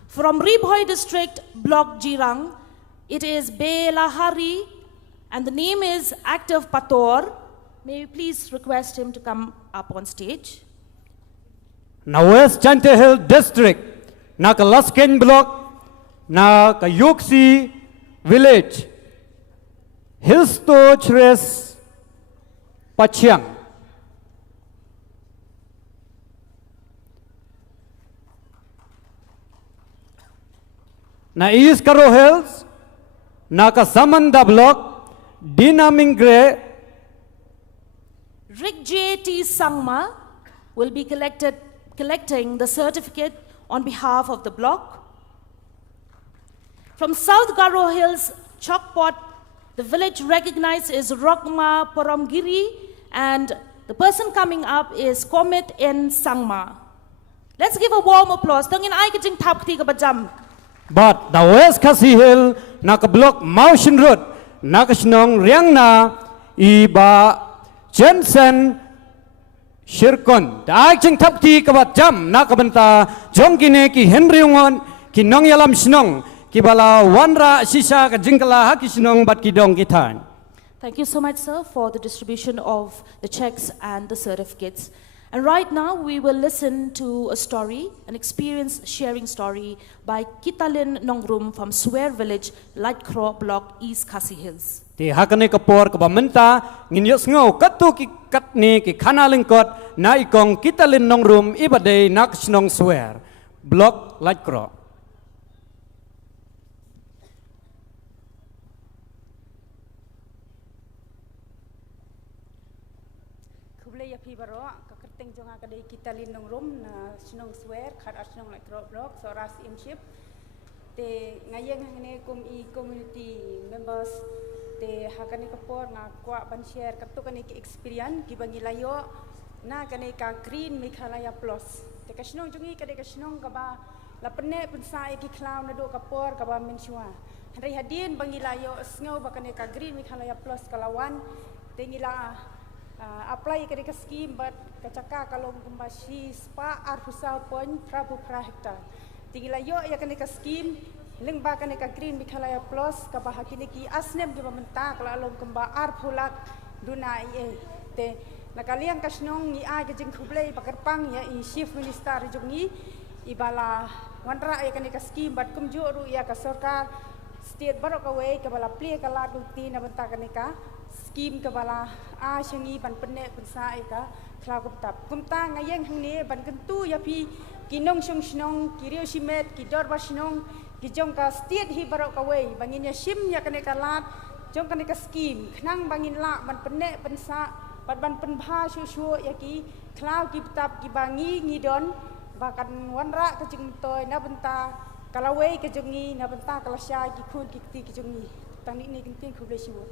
From Ribhoi District, Block Jirang, it is Belahari, and the name is Active Pator. May we please request him to come up on stage. Now West Chante Hill District, Naka Laskin Block, Naka Yuksi Village, Hilsto Chres Pachang. Na East Karo Hills, Naka Samanda Block, Dinamingre. Rick J.T. Sangma will be collecting the certificate on behalf of the block. From South Garo Hills, Chokpot, the village recognized is Rokma Poromgiri, and the person coming up is Komet N. Sangma. Let's give a warm applause. Tangin ay kajing tapti ka bajam. But the West Khasi Hill, Naka Block Mountain Road, Naka Shnong Riangna, Iba Jensen Shirkon. The Aiching Tapti Kabat Jam, Naka Banta, Jongkine ki Henry Ungon, ki Nong Yalam Shnong, ki Bala Wanra Shisha ka Jinkala Haki Shnong, but ki Dong Kitan. Thank you so much, sir, for the distribution of the checks and the certificates. And right now, we will listen to a story, an experience-sharing story by Kitalin Nongrum from Swear Village, Light Crow Block, East Khasi Hills. Ti hakane kapor kabamenta nginyos ngau katu ki katni ki khana lingkot na ikong Kitalin Nongrum ibadei nak Snong Swear, Block Light Crow. Ya pi baro ka kerteng jonga ka dei kita linong rum na Snong Swear khat Snong Light Crow Block so ras imship te ngayeng ngene kum I community members te hakani kapor nga kwa ban share katu kani ki experience ki bangi layo na kani ka green Meghalaya plus te ka Snong jongi ka dei ka Snong ka ba la pene pensai ki clown na do kapor ka ba menshua hari hadin bangi layo sngo ba kani ka green Meghalaya plus kalawan te ngila apply ke scheme but kacaka kalau kembasi spa arfusal pon prabu pra hektar tinggal yo ya kene ka scheme lengba kene ka green Meghalaya plus ka bahakini ki asnem di pementa kalau alom kemba arfulak duna te nakaliang kasnong ni a ke jeng khublei pakarpang ya I chief minister jungi ibala wanra ya kene ka scheme but kumjuru ya ka sarkar state barok away ka bala play ka la dukti na benta kene ka scheme ka bala a shangi ban penne pensa eka klau kuptap kumta ngayeng hangni ban kentu ya pi kinong shong shnong kirio shimet ki dor ba shnong ki jong ka state hi barok away bangin ya shim ya kane ka lat jong kane ka scheme knang bangin la ban penne pensa ban penbha shu ya ki klau ki ptap ki bangi ngidon bakan wanra ka jing toy na benta kalawei ka jongi na benta kalasya ki khun ki ti ki jongi tangni ni kinting khuble shiwo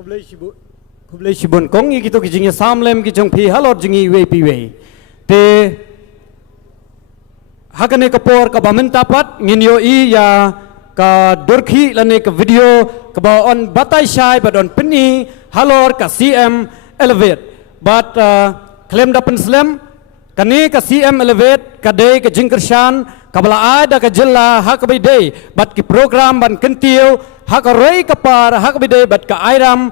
Kublai Shibun Kongi Kito Kijing Samlem Kijong Pi Halor Jingi Wei Pi Wei Te Hakane Kapor Kabamenta Pat Nginyo I Ya Ka Durki Lane Ka Video Kaba on Batai Shai But on Pini Halor Ka CM Elevate But Claim Dapen Slam Kani Ka CM Elevate Kadei Ka Jingkershan Kabala Ada Ka Jilla Hakabai Day But Ki Program Ban Kentiu Hakarai Kapar Hakabai But Ka Airam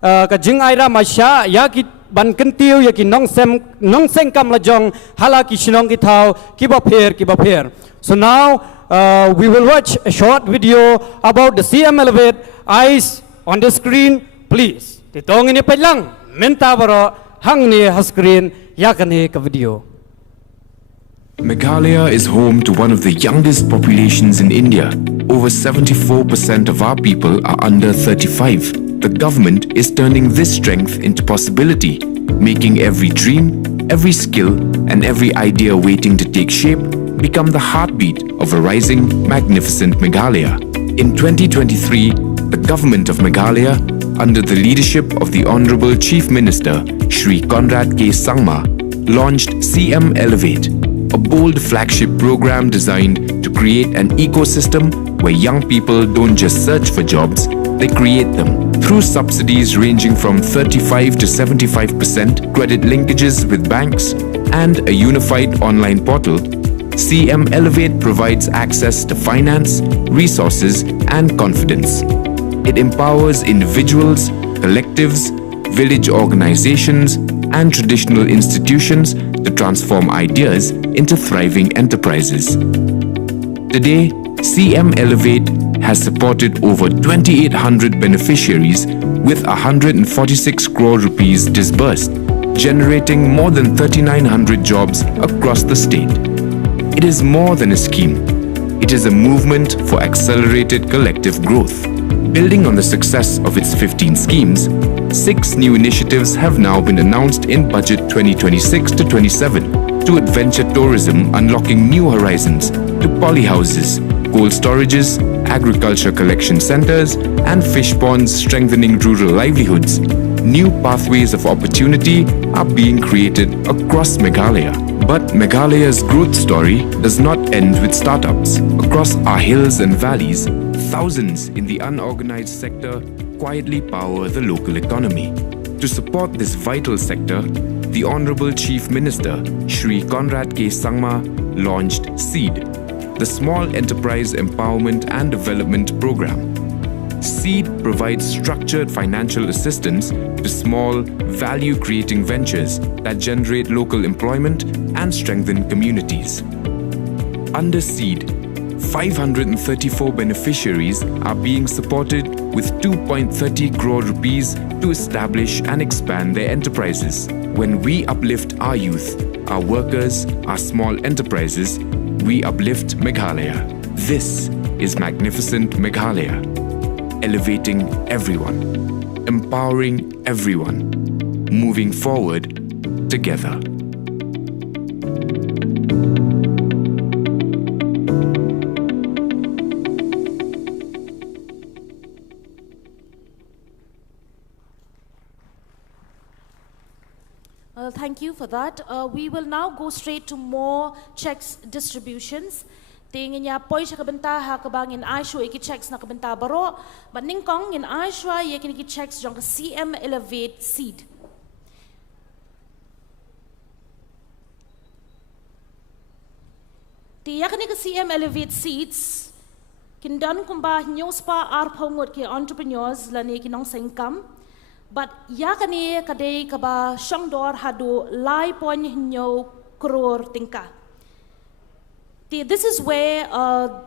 Ka Jing Airam Asya Yaki Ban Kentiu Yaki Nong Seng Kam Lajong Halaki Shinong Kitau Kibapir So now we will watch a short video about the CM Elevate. Eyes on the screen please Titong ini pelang Menta baro Hang ni ha screen Yakani ka video. Meghalaya is home to one of the youngest populations in India. Over 74% of our people are under 35. The government is turning this strength into possibility, making every dream, every skill, and every idea waiting to take shape become the heartbeat of a rising, magnificent Meghalaya. In 2023, the government of Meghalaya, under the leadership of the Honorable Chief Minister, Shri Conrad K. Sangma, launched CM Elevate, a bold flagship program designed to create an ecosystem where young people don't just search for jobs, they create them. Through subsidies ranging from 35 to 75%, credit linkages with banks, and a unified online portal, CM Elevate provides access to finance, resources, and confidence. It empowers individuals, collectives, village organizations, and traditional institutions to transform ideas into thriving enterprises. Today, CM Elevate has supported over 2,800 beneficiaries with 146 crore rupees disbursed, generating more than 3,900 jobs across the state. It is more than a scheme. It is a movement for accelerated collective growth. Building on the success of its 15 schemes, 6 new initiatives have now been announced in Budget 2026 to 27 to adventure tourism, unlocking new horizons, to polyhouses, cold storages, agriculture collection centers, and fish ponds, strengthening rural livelihoods. New pathways of opportunity are being created across Meghalaya. But Meghalaya's growth story does not end with startups. Across our hills and valleys, thousands in the unorganized sector quietly power the local economy. To support this vital sector, the Honorable Chief Minister, Shri Conrad K. Sangma, launched SEED, the Small Enterprise Empowerment and Development Program. SEED provides structured financial assistance to small, value-creating ventures that generate local employment and strengthen communities. Under SEED, 534 beneficiaries are being supported with 2.30 crore rupees to establish and expand their enterprises. When we uplift our youth, our workers, our small enterprises, we uplift Meghalaya. This is Magnificent Meghalaya. Elevating everyone, empowering everyone, moving forward together. Thank you for that. We will now go straight to more checks distributions. Tingin niya poi siya kabenta ha kabang in Aishwa iki checks na kabenta baro, but ningkong in Aishwa ye kini checks jong CM Elevate Seed. Ti yakani ka CM Elevate Seeds kindan kumba nyospa arphongot ke entrepreneurs lani kinong sa income, but yakani kadai kaba shangdor hadu lai pon nyo crore tingka. This is where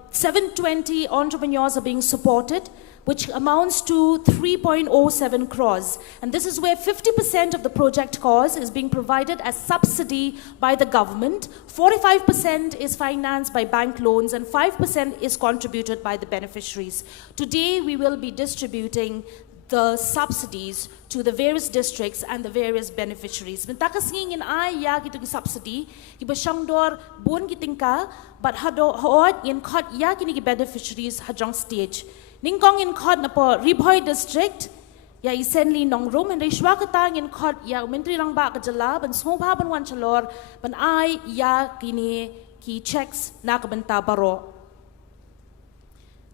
720 entrepreneurs are being supported, which amounts to 3.07 crores. And this is where 50% of the project cost is being provided as subsidy by the government, 45% is financed by bank loans, and 5% is contributed by the beneficiaries. Today, we will be distributing the subsidies to the various districts and the various beneficiaries. Mentakasing in ay ya gitu ki subsidy, iba shangdor bon kitingka, but hood in kot ya kini ki beneficiaries hajong stage. Ningkong in kot na po Ribhoy district, ya isenli nong room and rishwa katang in kot ya Menteri Rang Ba Kajala, ban small ban wan chalor, ban ay ya kini ki checks na kabenta baro.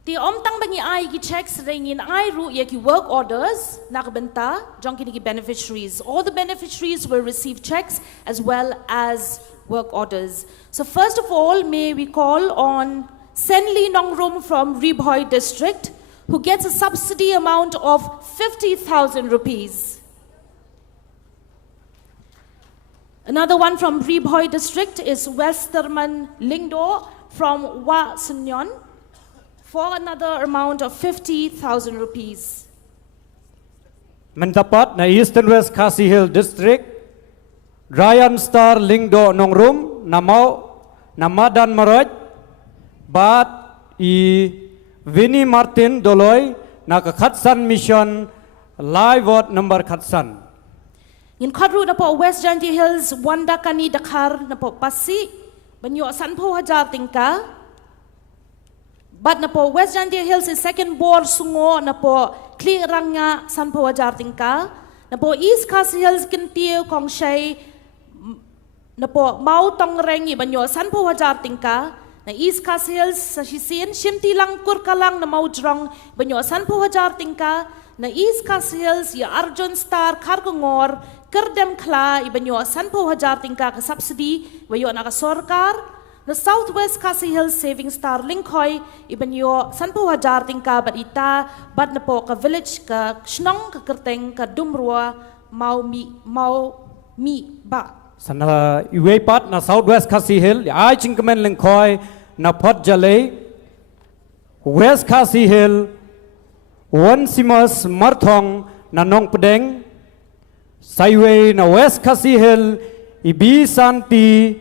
Ti omtang bangi ay ki checks ringin ay ru ye ki work orders nakabenta jong kini ki beneficiaries. All the beneficiaries will receive checks as well as work orders. So first of all, may we call on Senli Nongrum from Ribhoy district, who gets a subsidy amount of 50,000 rupees. Another one from Ribhoy district is Westerman Lingdo from Wa Sunyon, for another amount of 50,000 rupees. Mendapat na Eastern West Khasi Hill District, Ryan Star Lingdo Nongrum, Namadan Maraj, Bat Vinny Martin Doloy, Nakakatsan Mission, Live Vote Number Katsan. In Kadru na po West Janty Hills, Wanda Kani Dakar na po Pasi, banyo sanpo hajar tingka. But na po West Jantia Hills is second bor sungo na po clear ranga sanpo hajar tingka. Na po East Khasi Hills kintiu kong shay na po mau tong rengi banyo sanpo hajar tingka. Na East Khasi Hills sa sisin shimti lang kurkalang na mau drong banyo sanpo hajar tingka. Na East Khasi Hills ya Arjun Star Karkongor kerdem kla ibanyo sanpo hajar tingka ka subsidy bayo na ka sorkar. Na Southwest Khasi Hills Saving Star Linkoy ibanyo sanpo hajar tingka bat ita bat na po ka village ka shnong ka kerteng ka dumrua mau mi ba. Sana iwe pat na Southwest Khasi Hill ai chingkamen Linkoy na pot jale West Khasi Hill Wan Simas Marthong na Nong Pedeng Saiway na West Khasi Hill Ibi Santi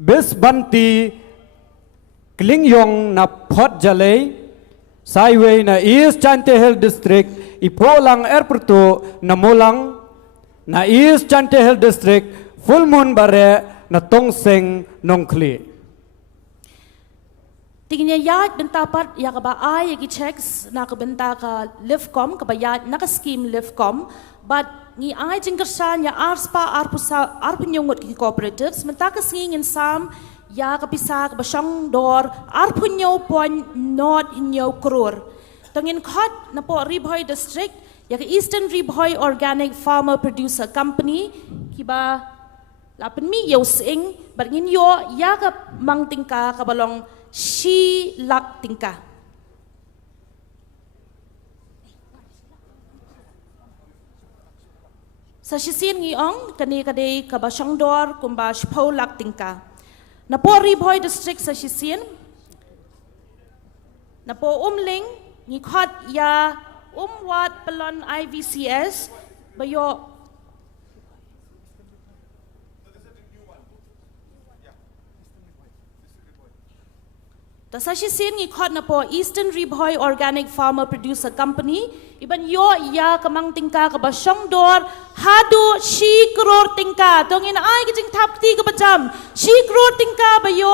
Bisbanti Klingyong na Pot Jalay Saiway na East Chante Hill District Ipolang Airporto na Molang na East Chante Hill District Full Moon Bare na Tongseng Nongkli. Tingnya yat bentapat ya kaba ay yagi checks na kabenta ka Livcom kaba yat naka scheme Livcom but ni ay jingkersan ya arspa arpunyongot ki cooperatives mentaka singin sam ya kapisa kaba syang dor arpunyo pon not inyo kror tangin khat na po Ribhoy district ya ka Eastern Ribhoy Organic Farmer Producer Company kiba lapen mi yo sing but ngin yo ya ka mangtingka kabalong Shi lak tingka. Sa sisin ngiyong kani kadai kabasyang dor kumba shpo lak tingka. Na po Ribhoy district sa sisin. Na po umling ngikot ya umwat pelon IVCS bayo sa sisin ngikot na po Eastern Ribhoy Organic Farmer Producer Company iban yo ya kamang tingka kabasyong dor hado shi crore tingka tongin ay kijing tapti kabajam shi crore tingka bayo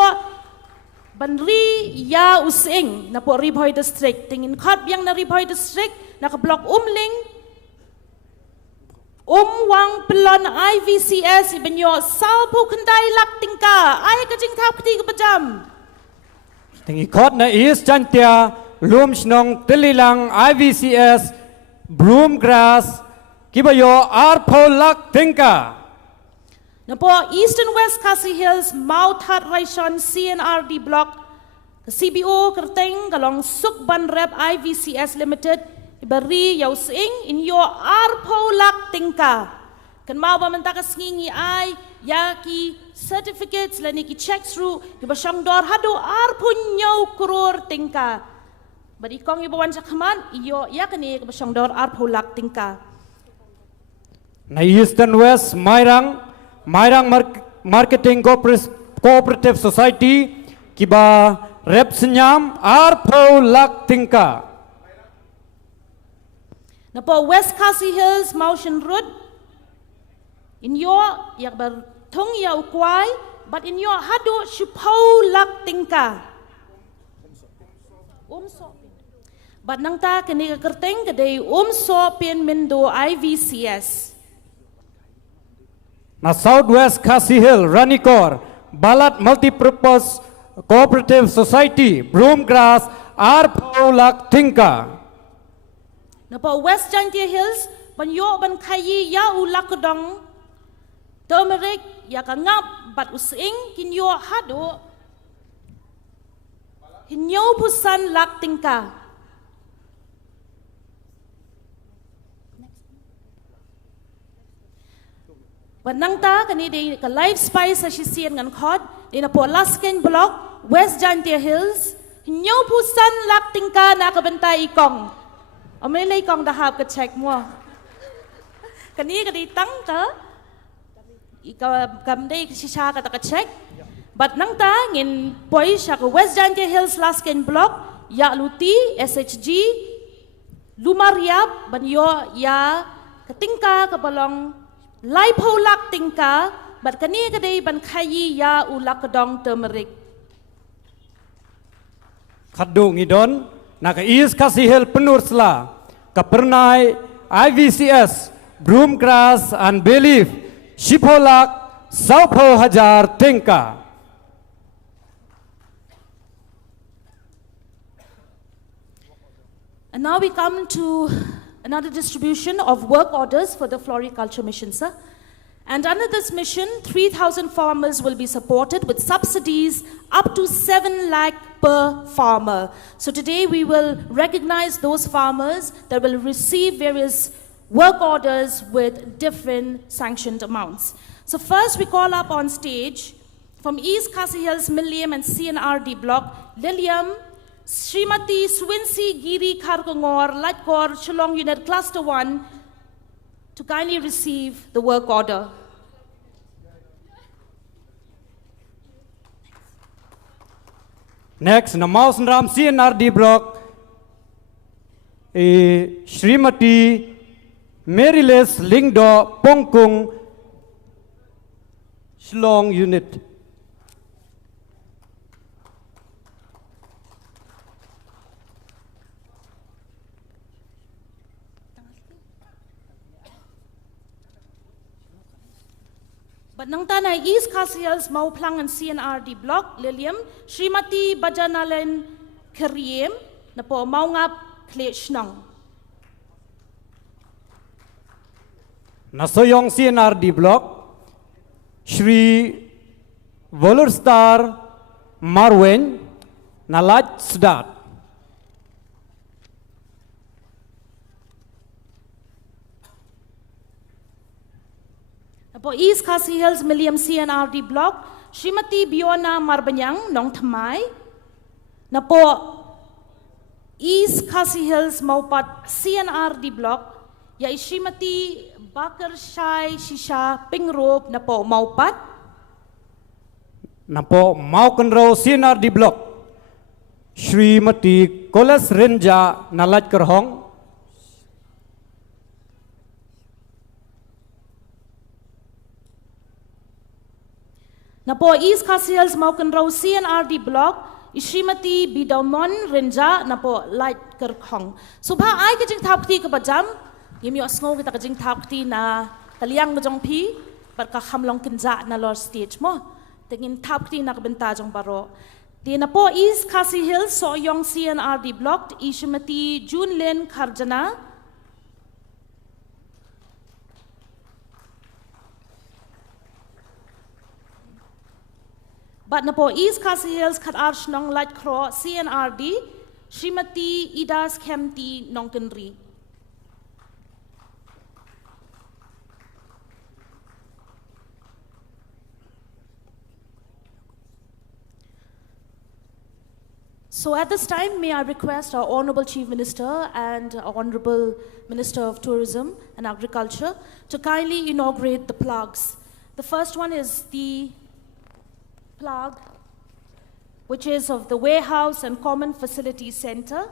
banri ya using na po Ribhoy district tingin kot yang na Ribhoy district naka block umling wang pelon IVCS iban yo salpo kendai lak tingka ay kijing tapti kabajam Tingi kot na East Chantia, Lum Shnong, Tililang, IVCS, Broomgrass, Kibayo, Arpo Lak Tinka. Na po East and West Khasi Hills, Mount Hat Raishon, CNRD Block, CBO Kerteng, Galong Sukban Rep IVCS Limited, Ibari Yausing, in your Arpo Lak Tinka. Kan mau ba mentakas ngingi ay, yaki certificates lani ki checks ru kibasyang dor hado arpunyo kror tingka bari kong ibawan sa kaman iyo yakani kibasyang dor arpulak tingka na Eastern West Mairang Marketing Cooperative Society kiba rep senyam arpulak tingka na po West Khasi Hills Mountain Road inyo yak bar Tung ya ukwai, but in your hado shupau lak tingka. But nang ta kani kerteng kadai so pin mindo IVCS. Na Southwest Khasi Hill, Ranikor, Balat Multipurpose Cooperative Society, Broomgrass, Arpo Lak Tinka. Na po West Jantia Hills, banyo ban kayi ya ulakudong turmeric ya kangap bat using kinyo hado hinyo pusan lak tingka Panang ta kani di ka life spice sa sisian ngan khod di na po Laskin Block West Jantia Hills hinyo pusan lak tingka na kabantay ikong amelay kong dahab ka check mo kani kadi tang ta ikaw kamday sisya ka check but nang ta ngin poy siya ka West Jantia Hills Laskin Block ya luti SHG lumariap banyo ya katingka kabalong laipo lak tingka but kani kadai ban khayi ya ulakadong turmeric. Khaddu ngidon naka East Kasihel Penursla Kapernai IVCS Broomgrass and Bay Leaf Shipolak Saupo Hajar Tenka. And now we come to another distribution of work orders for the Floriculture mission, sir. And under this mission, 3,000 farmers will be supported with subsidies up to 7 lakh per farmer. So today we will recognize those farmers that will receive various work orders with different sanctioned amounts. So first we call up on stage from East Khasi Hills, Milliam and CNRD block, Lilium, Srimati Swinsi Giri Kharkongor, Latkor, Shillong Unit Cluster 1, to kindly receive the work order. Next, Namausnram CNRD block, Srimati Mariles Lingdo Pongkung, Shillong Unit. But nang tanay East Khasi Hills, Mauplang and CNRD block, Lilium, Srimati Bajanalen Kariem, na po Maungap Kleshnang. Nasoyong CNRD block, Shri Volorstar Marwen Nalat Sudat. Po East Khasi Hills, Milliam CNRD block, Srimati Biona Marbanyang, Nong Thamai, na po East Khasi Hills, Maupat CNRD block, ya Srimati Bakar Shai Shisha Pingrop, na po Maupat, na po Maukanro CNRD block, Srimati Kolas Renja Nalat Kerhong, na po East Khasi Hills, Maukanro CNRD block, Srimati Bidamon Renja, na po Light Kerkhong. So ba ay kajing tapti kabajam, yumi osngo kita kajing tapti na kaliang kajong pi, barkahamlong kinja na lor stage mo, tingin tapti na kabenta jong baro. Di na po East Khasi Hills, Soyong CNRD block, Srimati Junlin Karjana, but na po East Khasi Hills kat arch nong Light Crow CNRD, Srimati Idas Kemti Nongkenri. So at this time, may I request our Honorable Chief Minister and our Honorable Minister of Tourism and Agriculture to kindly inaugurate the plugs. The first one is the plug, which is of the Warehouse and Common Facility Center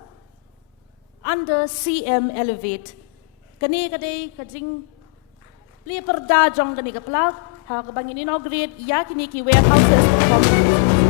under CM Elevate. Kani kadai kajing pli perda jong kani ka plug ha kabangin inaugurate ya kini ki warehouses and common facilities.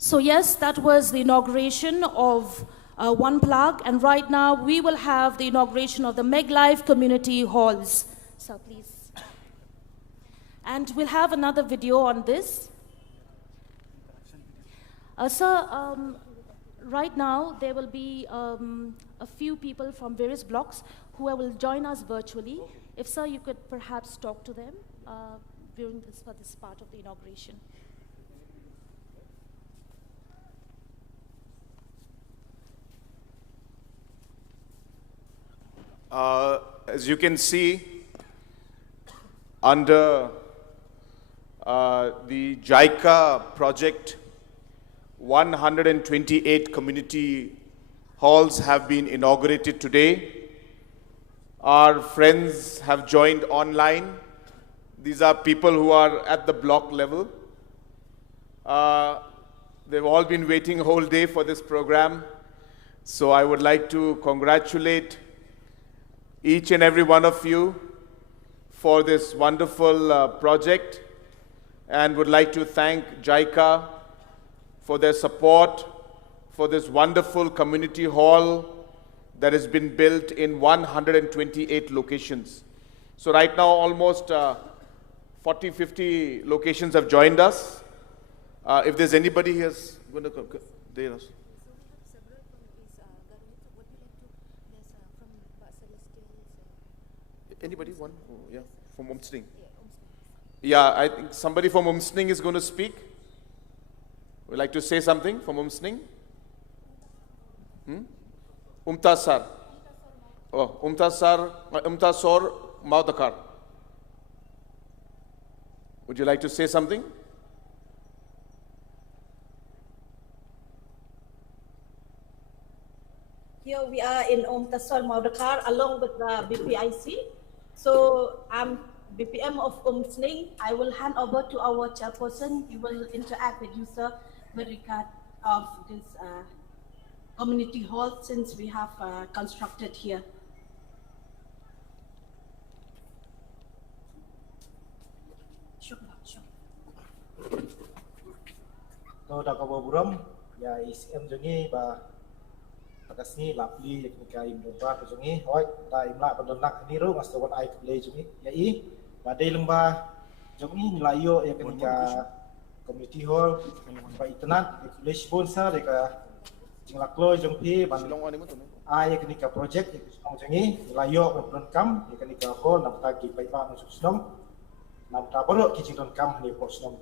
So yes, that was the inauguration of One Plug, and right now we will have the inauguration of the Meglife Community Halls. So please. And we'll have another video on this. Sir, right now there will be a few people from various blocks who will join us virtually. If sir, you could perhaps talk to them during this part of the inauguration. As you can see, under the JICA project, 128 community halls have been inaugurated today. Our friends have joined online. These are people who are at the block level. They've all been waiting a whole day for this program. So I would like to congratulate each and every one of you for this wonderful project, and would like to thank JICA for their support for this wonderful community hall that has been built in 128 locations. So right now almost 40-50 locations have joined us. If there's anybody who is going to come, there is. Anybody? One? Oh, yeah, from Umsning. Yeah, I think somebody from Umsning is going to speak. Would like to say something from Umsning? Umtasar. Oh, Umtasor Maudakar. Would you like to say something? Here we are in Tasol Maudakar along with the BPIC. So I'm BPM of Umsning. I will hand over to our chairperson. He will interact with you, sir, with regard of this community hall since we have constructed here. Tôi đã có bộ buram, ya ICM jengi ba takasni lapli teknika imdonra jengi, hoi da imla pendonak ni ro mas tuan ai play jengi, ya I pada lembah jengi nelayo ya kenika community hall, ba itenan play sponsor deka jinglaklo jengpi bandung ai kenika project jengi nelayo pendonkam ya kenika hall nam tagi paiba nususnom nam tabaro kijingdonkam ni posnom.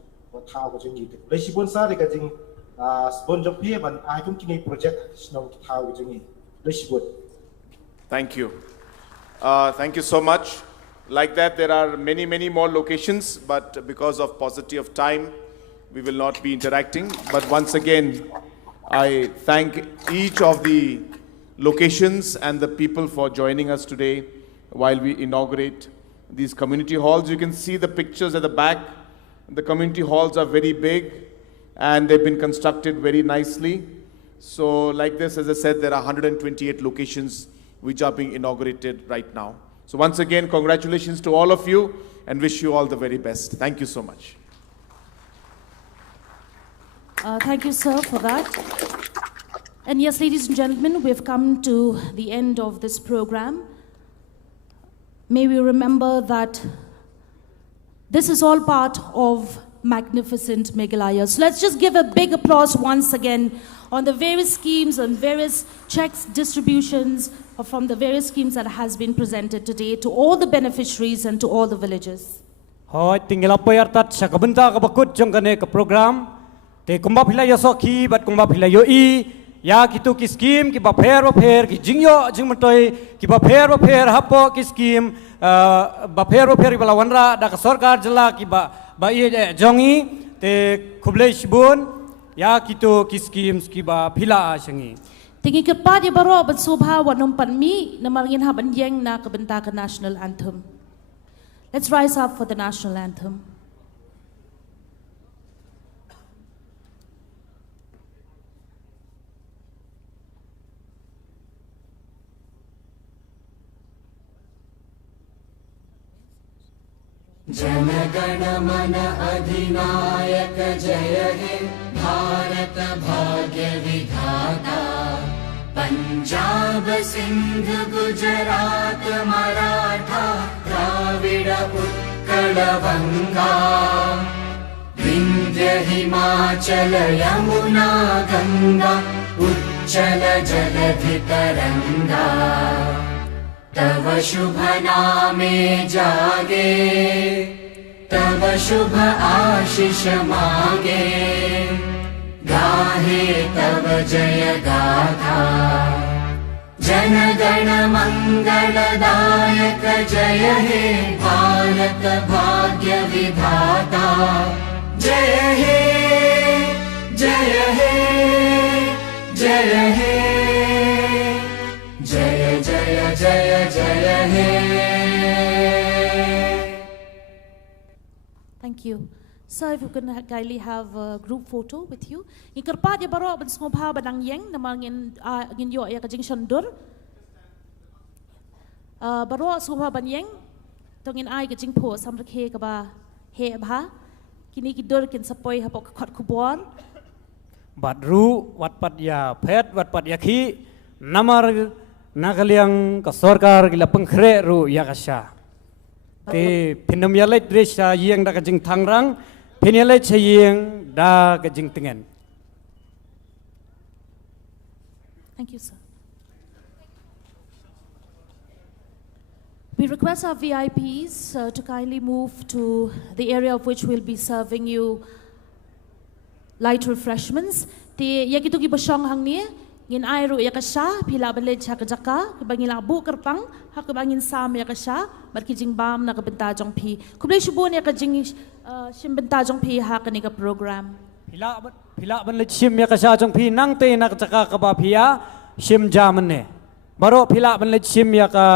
Thank you. Thank you so much. Like that, there are many more locations, but because of paucity of time, we will not be interacting. But once again, I thank each of the locations and the people for joining us today while we inaugurate these community halls. You can see the pictures at the back. The community halls are very big and they've been constructed very nicely. So like this, as I said, there are 128 locations which are being inaugurated right now. So once again, congratulations to all of you and wish you all the very best. Thank you so much. Thank you, sir, for that. And yes, ladies and gentlemen, we've come to the end of this program. May we remember that this is all part of Magnificent Meghalaya. So let's just give a big applause once again on the various schemes and various checks, distributions from the various schemes that has been presented today to all the beneficiaries and to all the villages. Hoi tinggal apa yartat sakabenta kabakut jongkane ke program te kumba phila yo sokhi bat kumba phila yo I ya kitu ki scheme ki ba pher ki jingyo jingmatoi ki ba pher hapo ki scheme bapero bala wanra da sarkar jala ki ba ye jongi te khuble shibun ya kito ki schemes ki ba phila sangi tingi ke pa di baro bat subha wanom panmi na malingin haban yeng na kabenta ka national anthem. Let's rise up for the national anthem. जनगण मन अधिनायक जय हे भारत भाग्य विधाता पंजाब सिंध गुजरात मराठा द्राविड उत्कल बंगा विंध्य हिमाचल यमुना गंगा उच्चल जलधि तरंगा तव शुभ नामे जागे तव शुभ आशीष मागे गाहे तव जय गाथा जन गण मंगल मङ्गलदायक जय हे भारत भाग्य विधाता जय हे जय हे जय हे जय जय जय जय हे Thank you. Sir, if you can kindly have a group photo with you. Ikarpat ya baro ban sngobha banang yeng nama ngin yo ya kajing shandur. Baro sngobha ban yeng tongin ai kajing po samrak he ka ba he bha. Kini kidur kin sapoi hapok khat kubor. Bat ru wat pat ya phet wat pat ya khi namar nagaliang ka sarkar gila pengkhre ru ya kasha. Te pinam ya let dresha yeng da kajing thangrang pinyalet chayeng da kajing tengen. Thank you, sir. We request our VIPs to kindly move to the area of which we'll be serving you light refreshments. Ti yakitu ki basong hang ni ngin ai ru yakasha pila balej hakajaka kibangin bu kerpang hakabangin sam yakasha barkijing bam na kabenta jong pi kublay shubon yakajing shimbenta jong pi hakani ka program Pila ban lej shim yakasha jong pi nang te nak jaka ka ba pia shim jaman ne baro pila ban lej shim yaka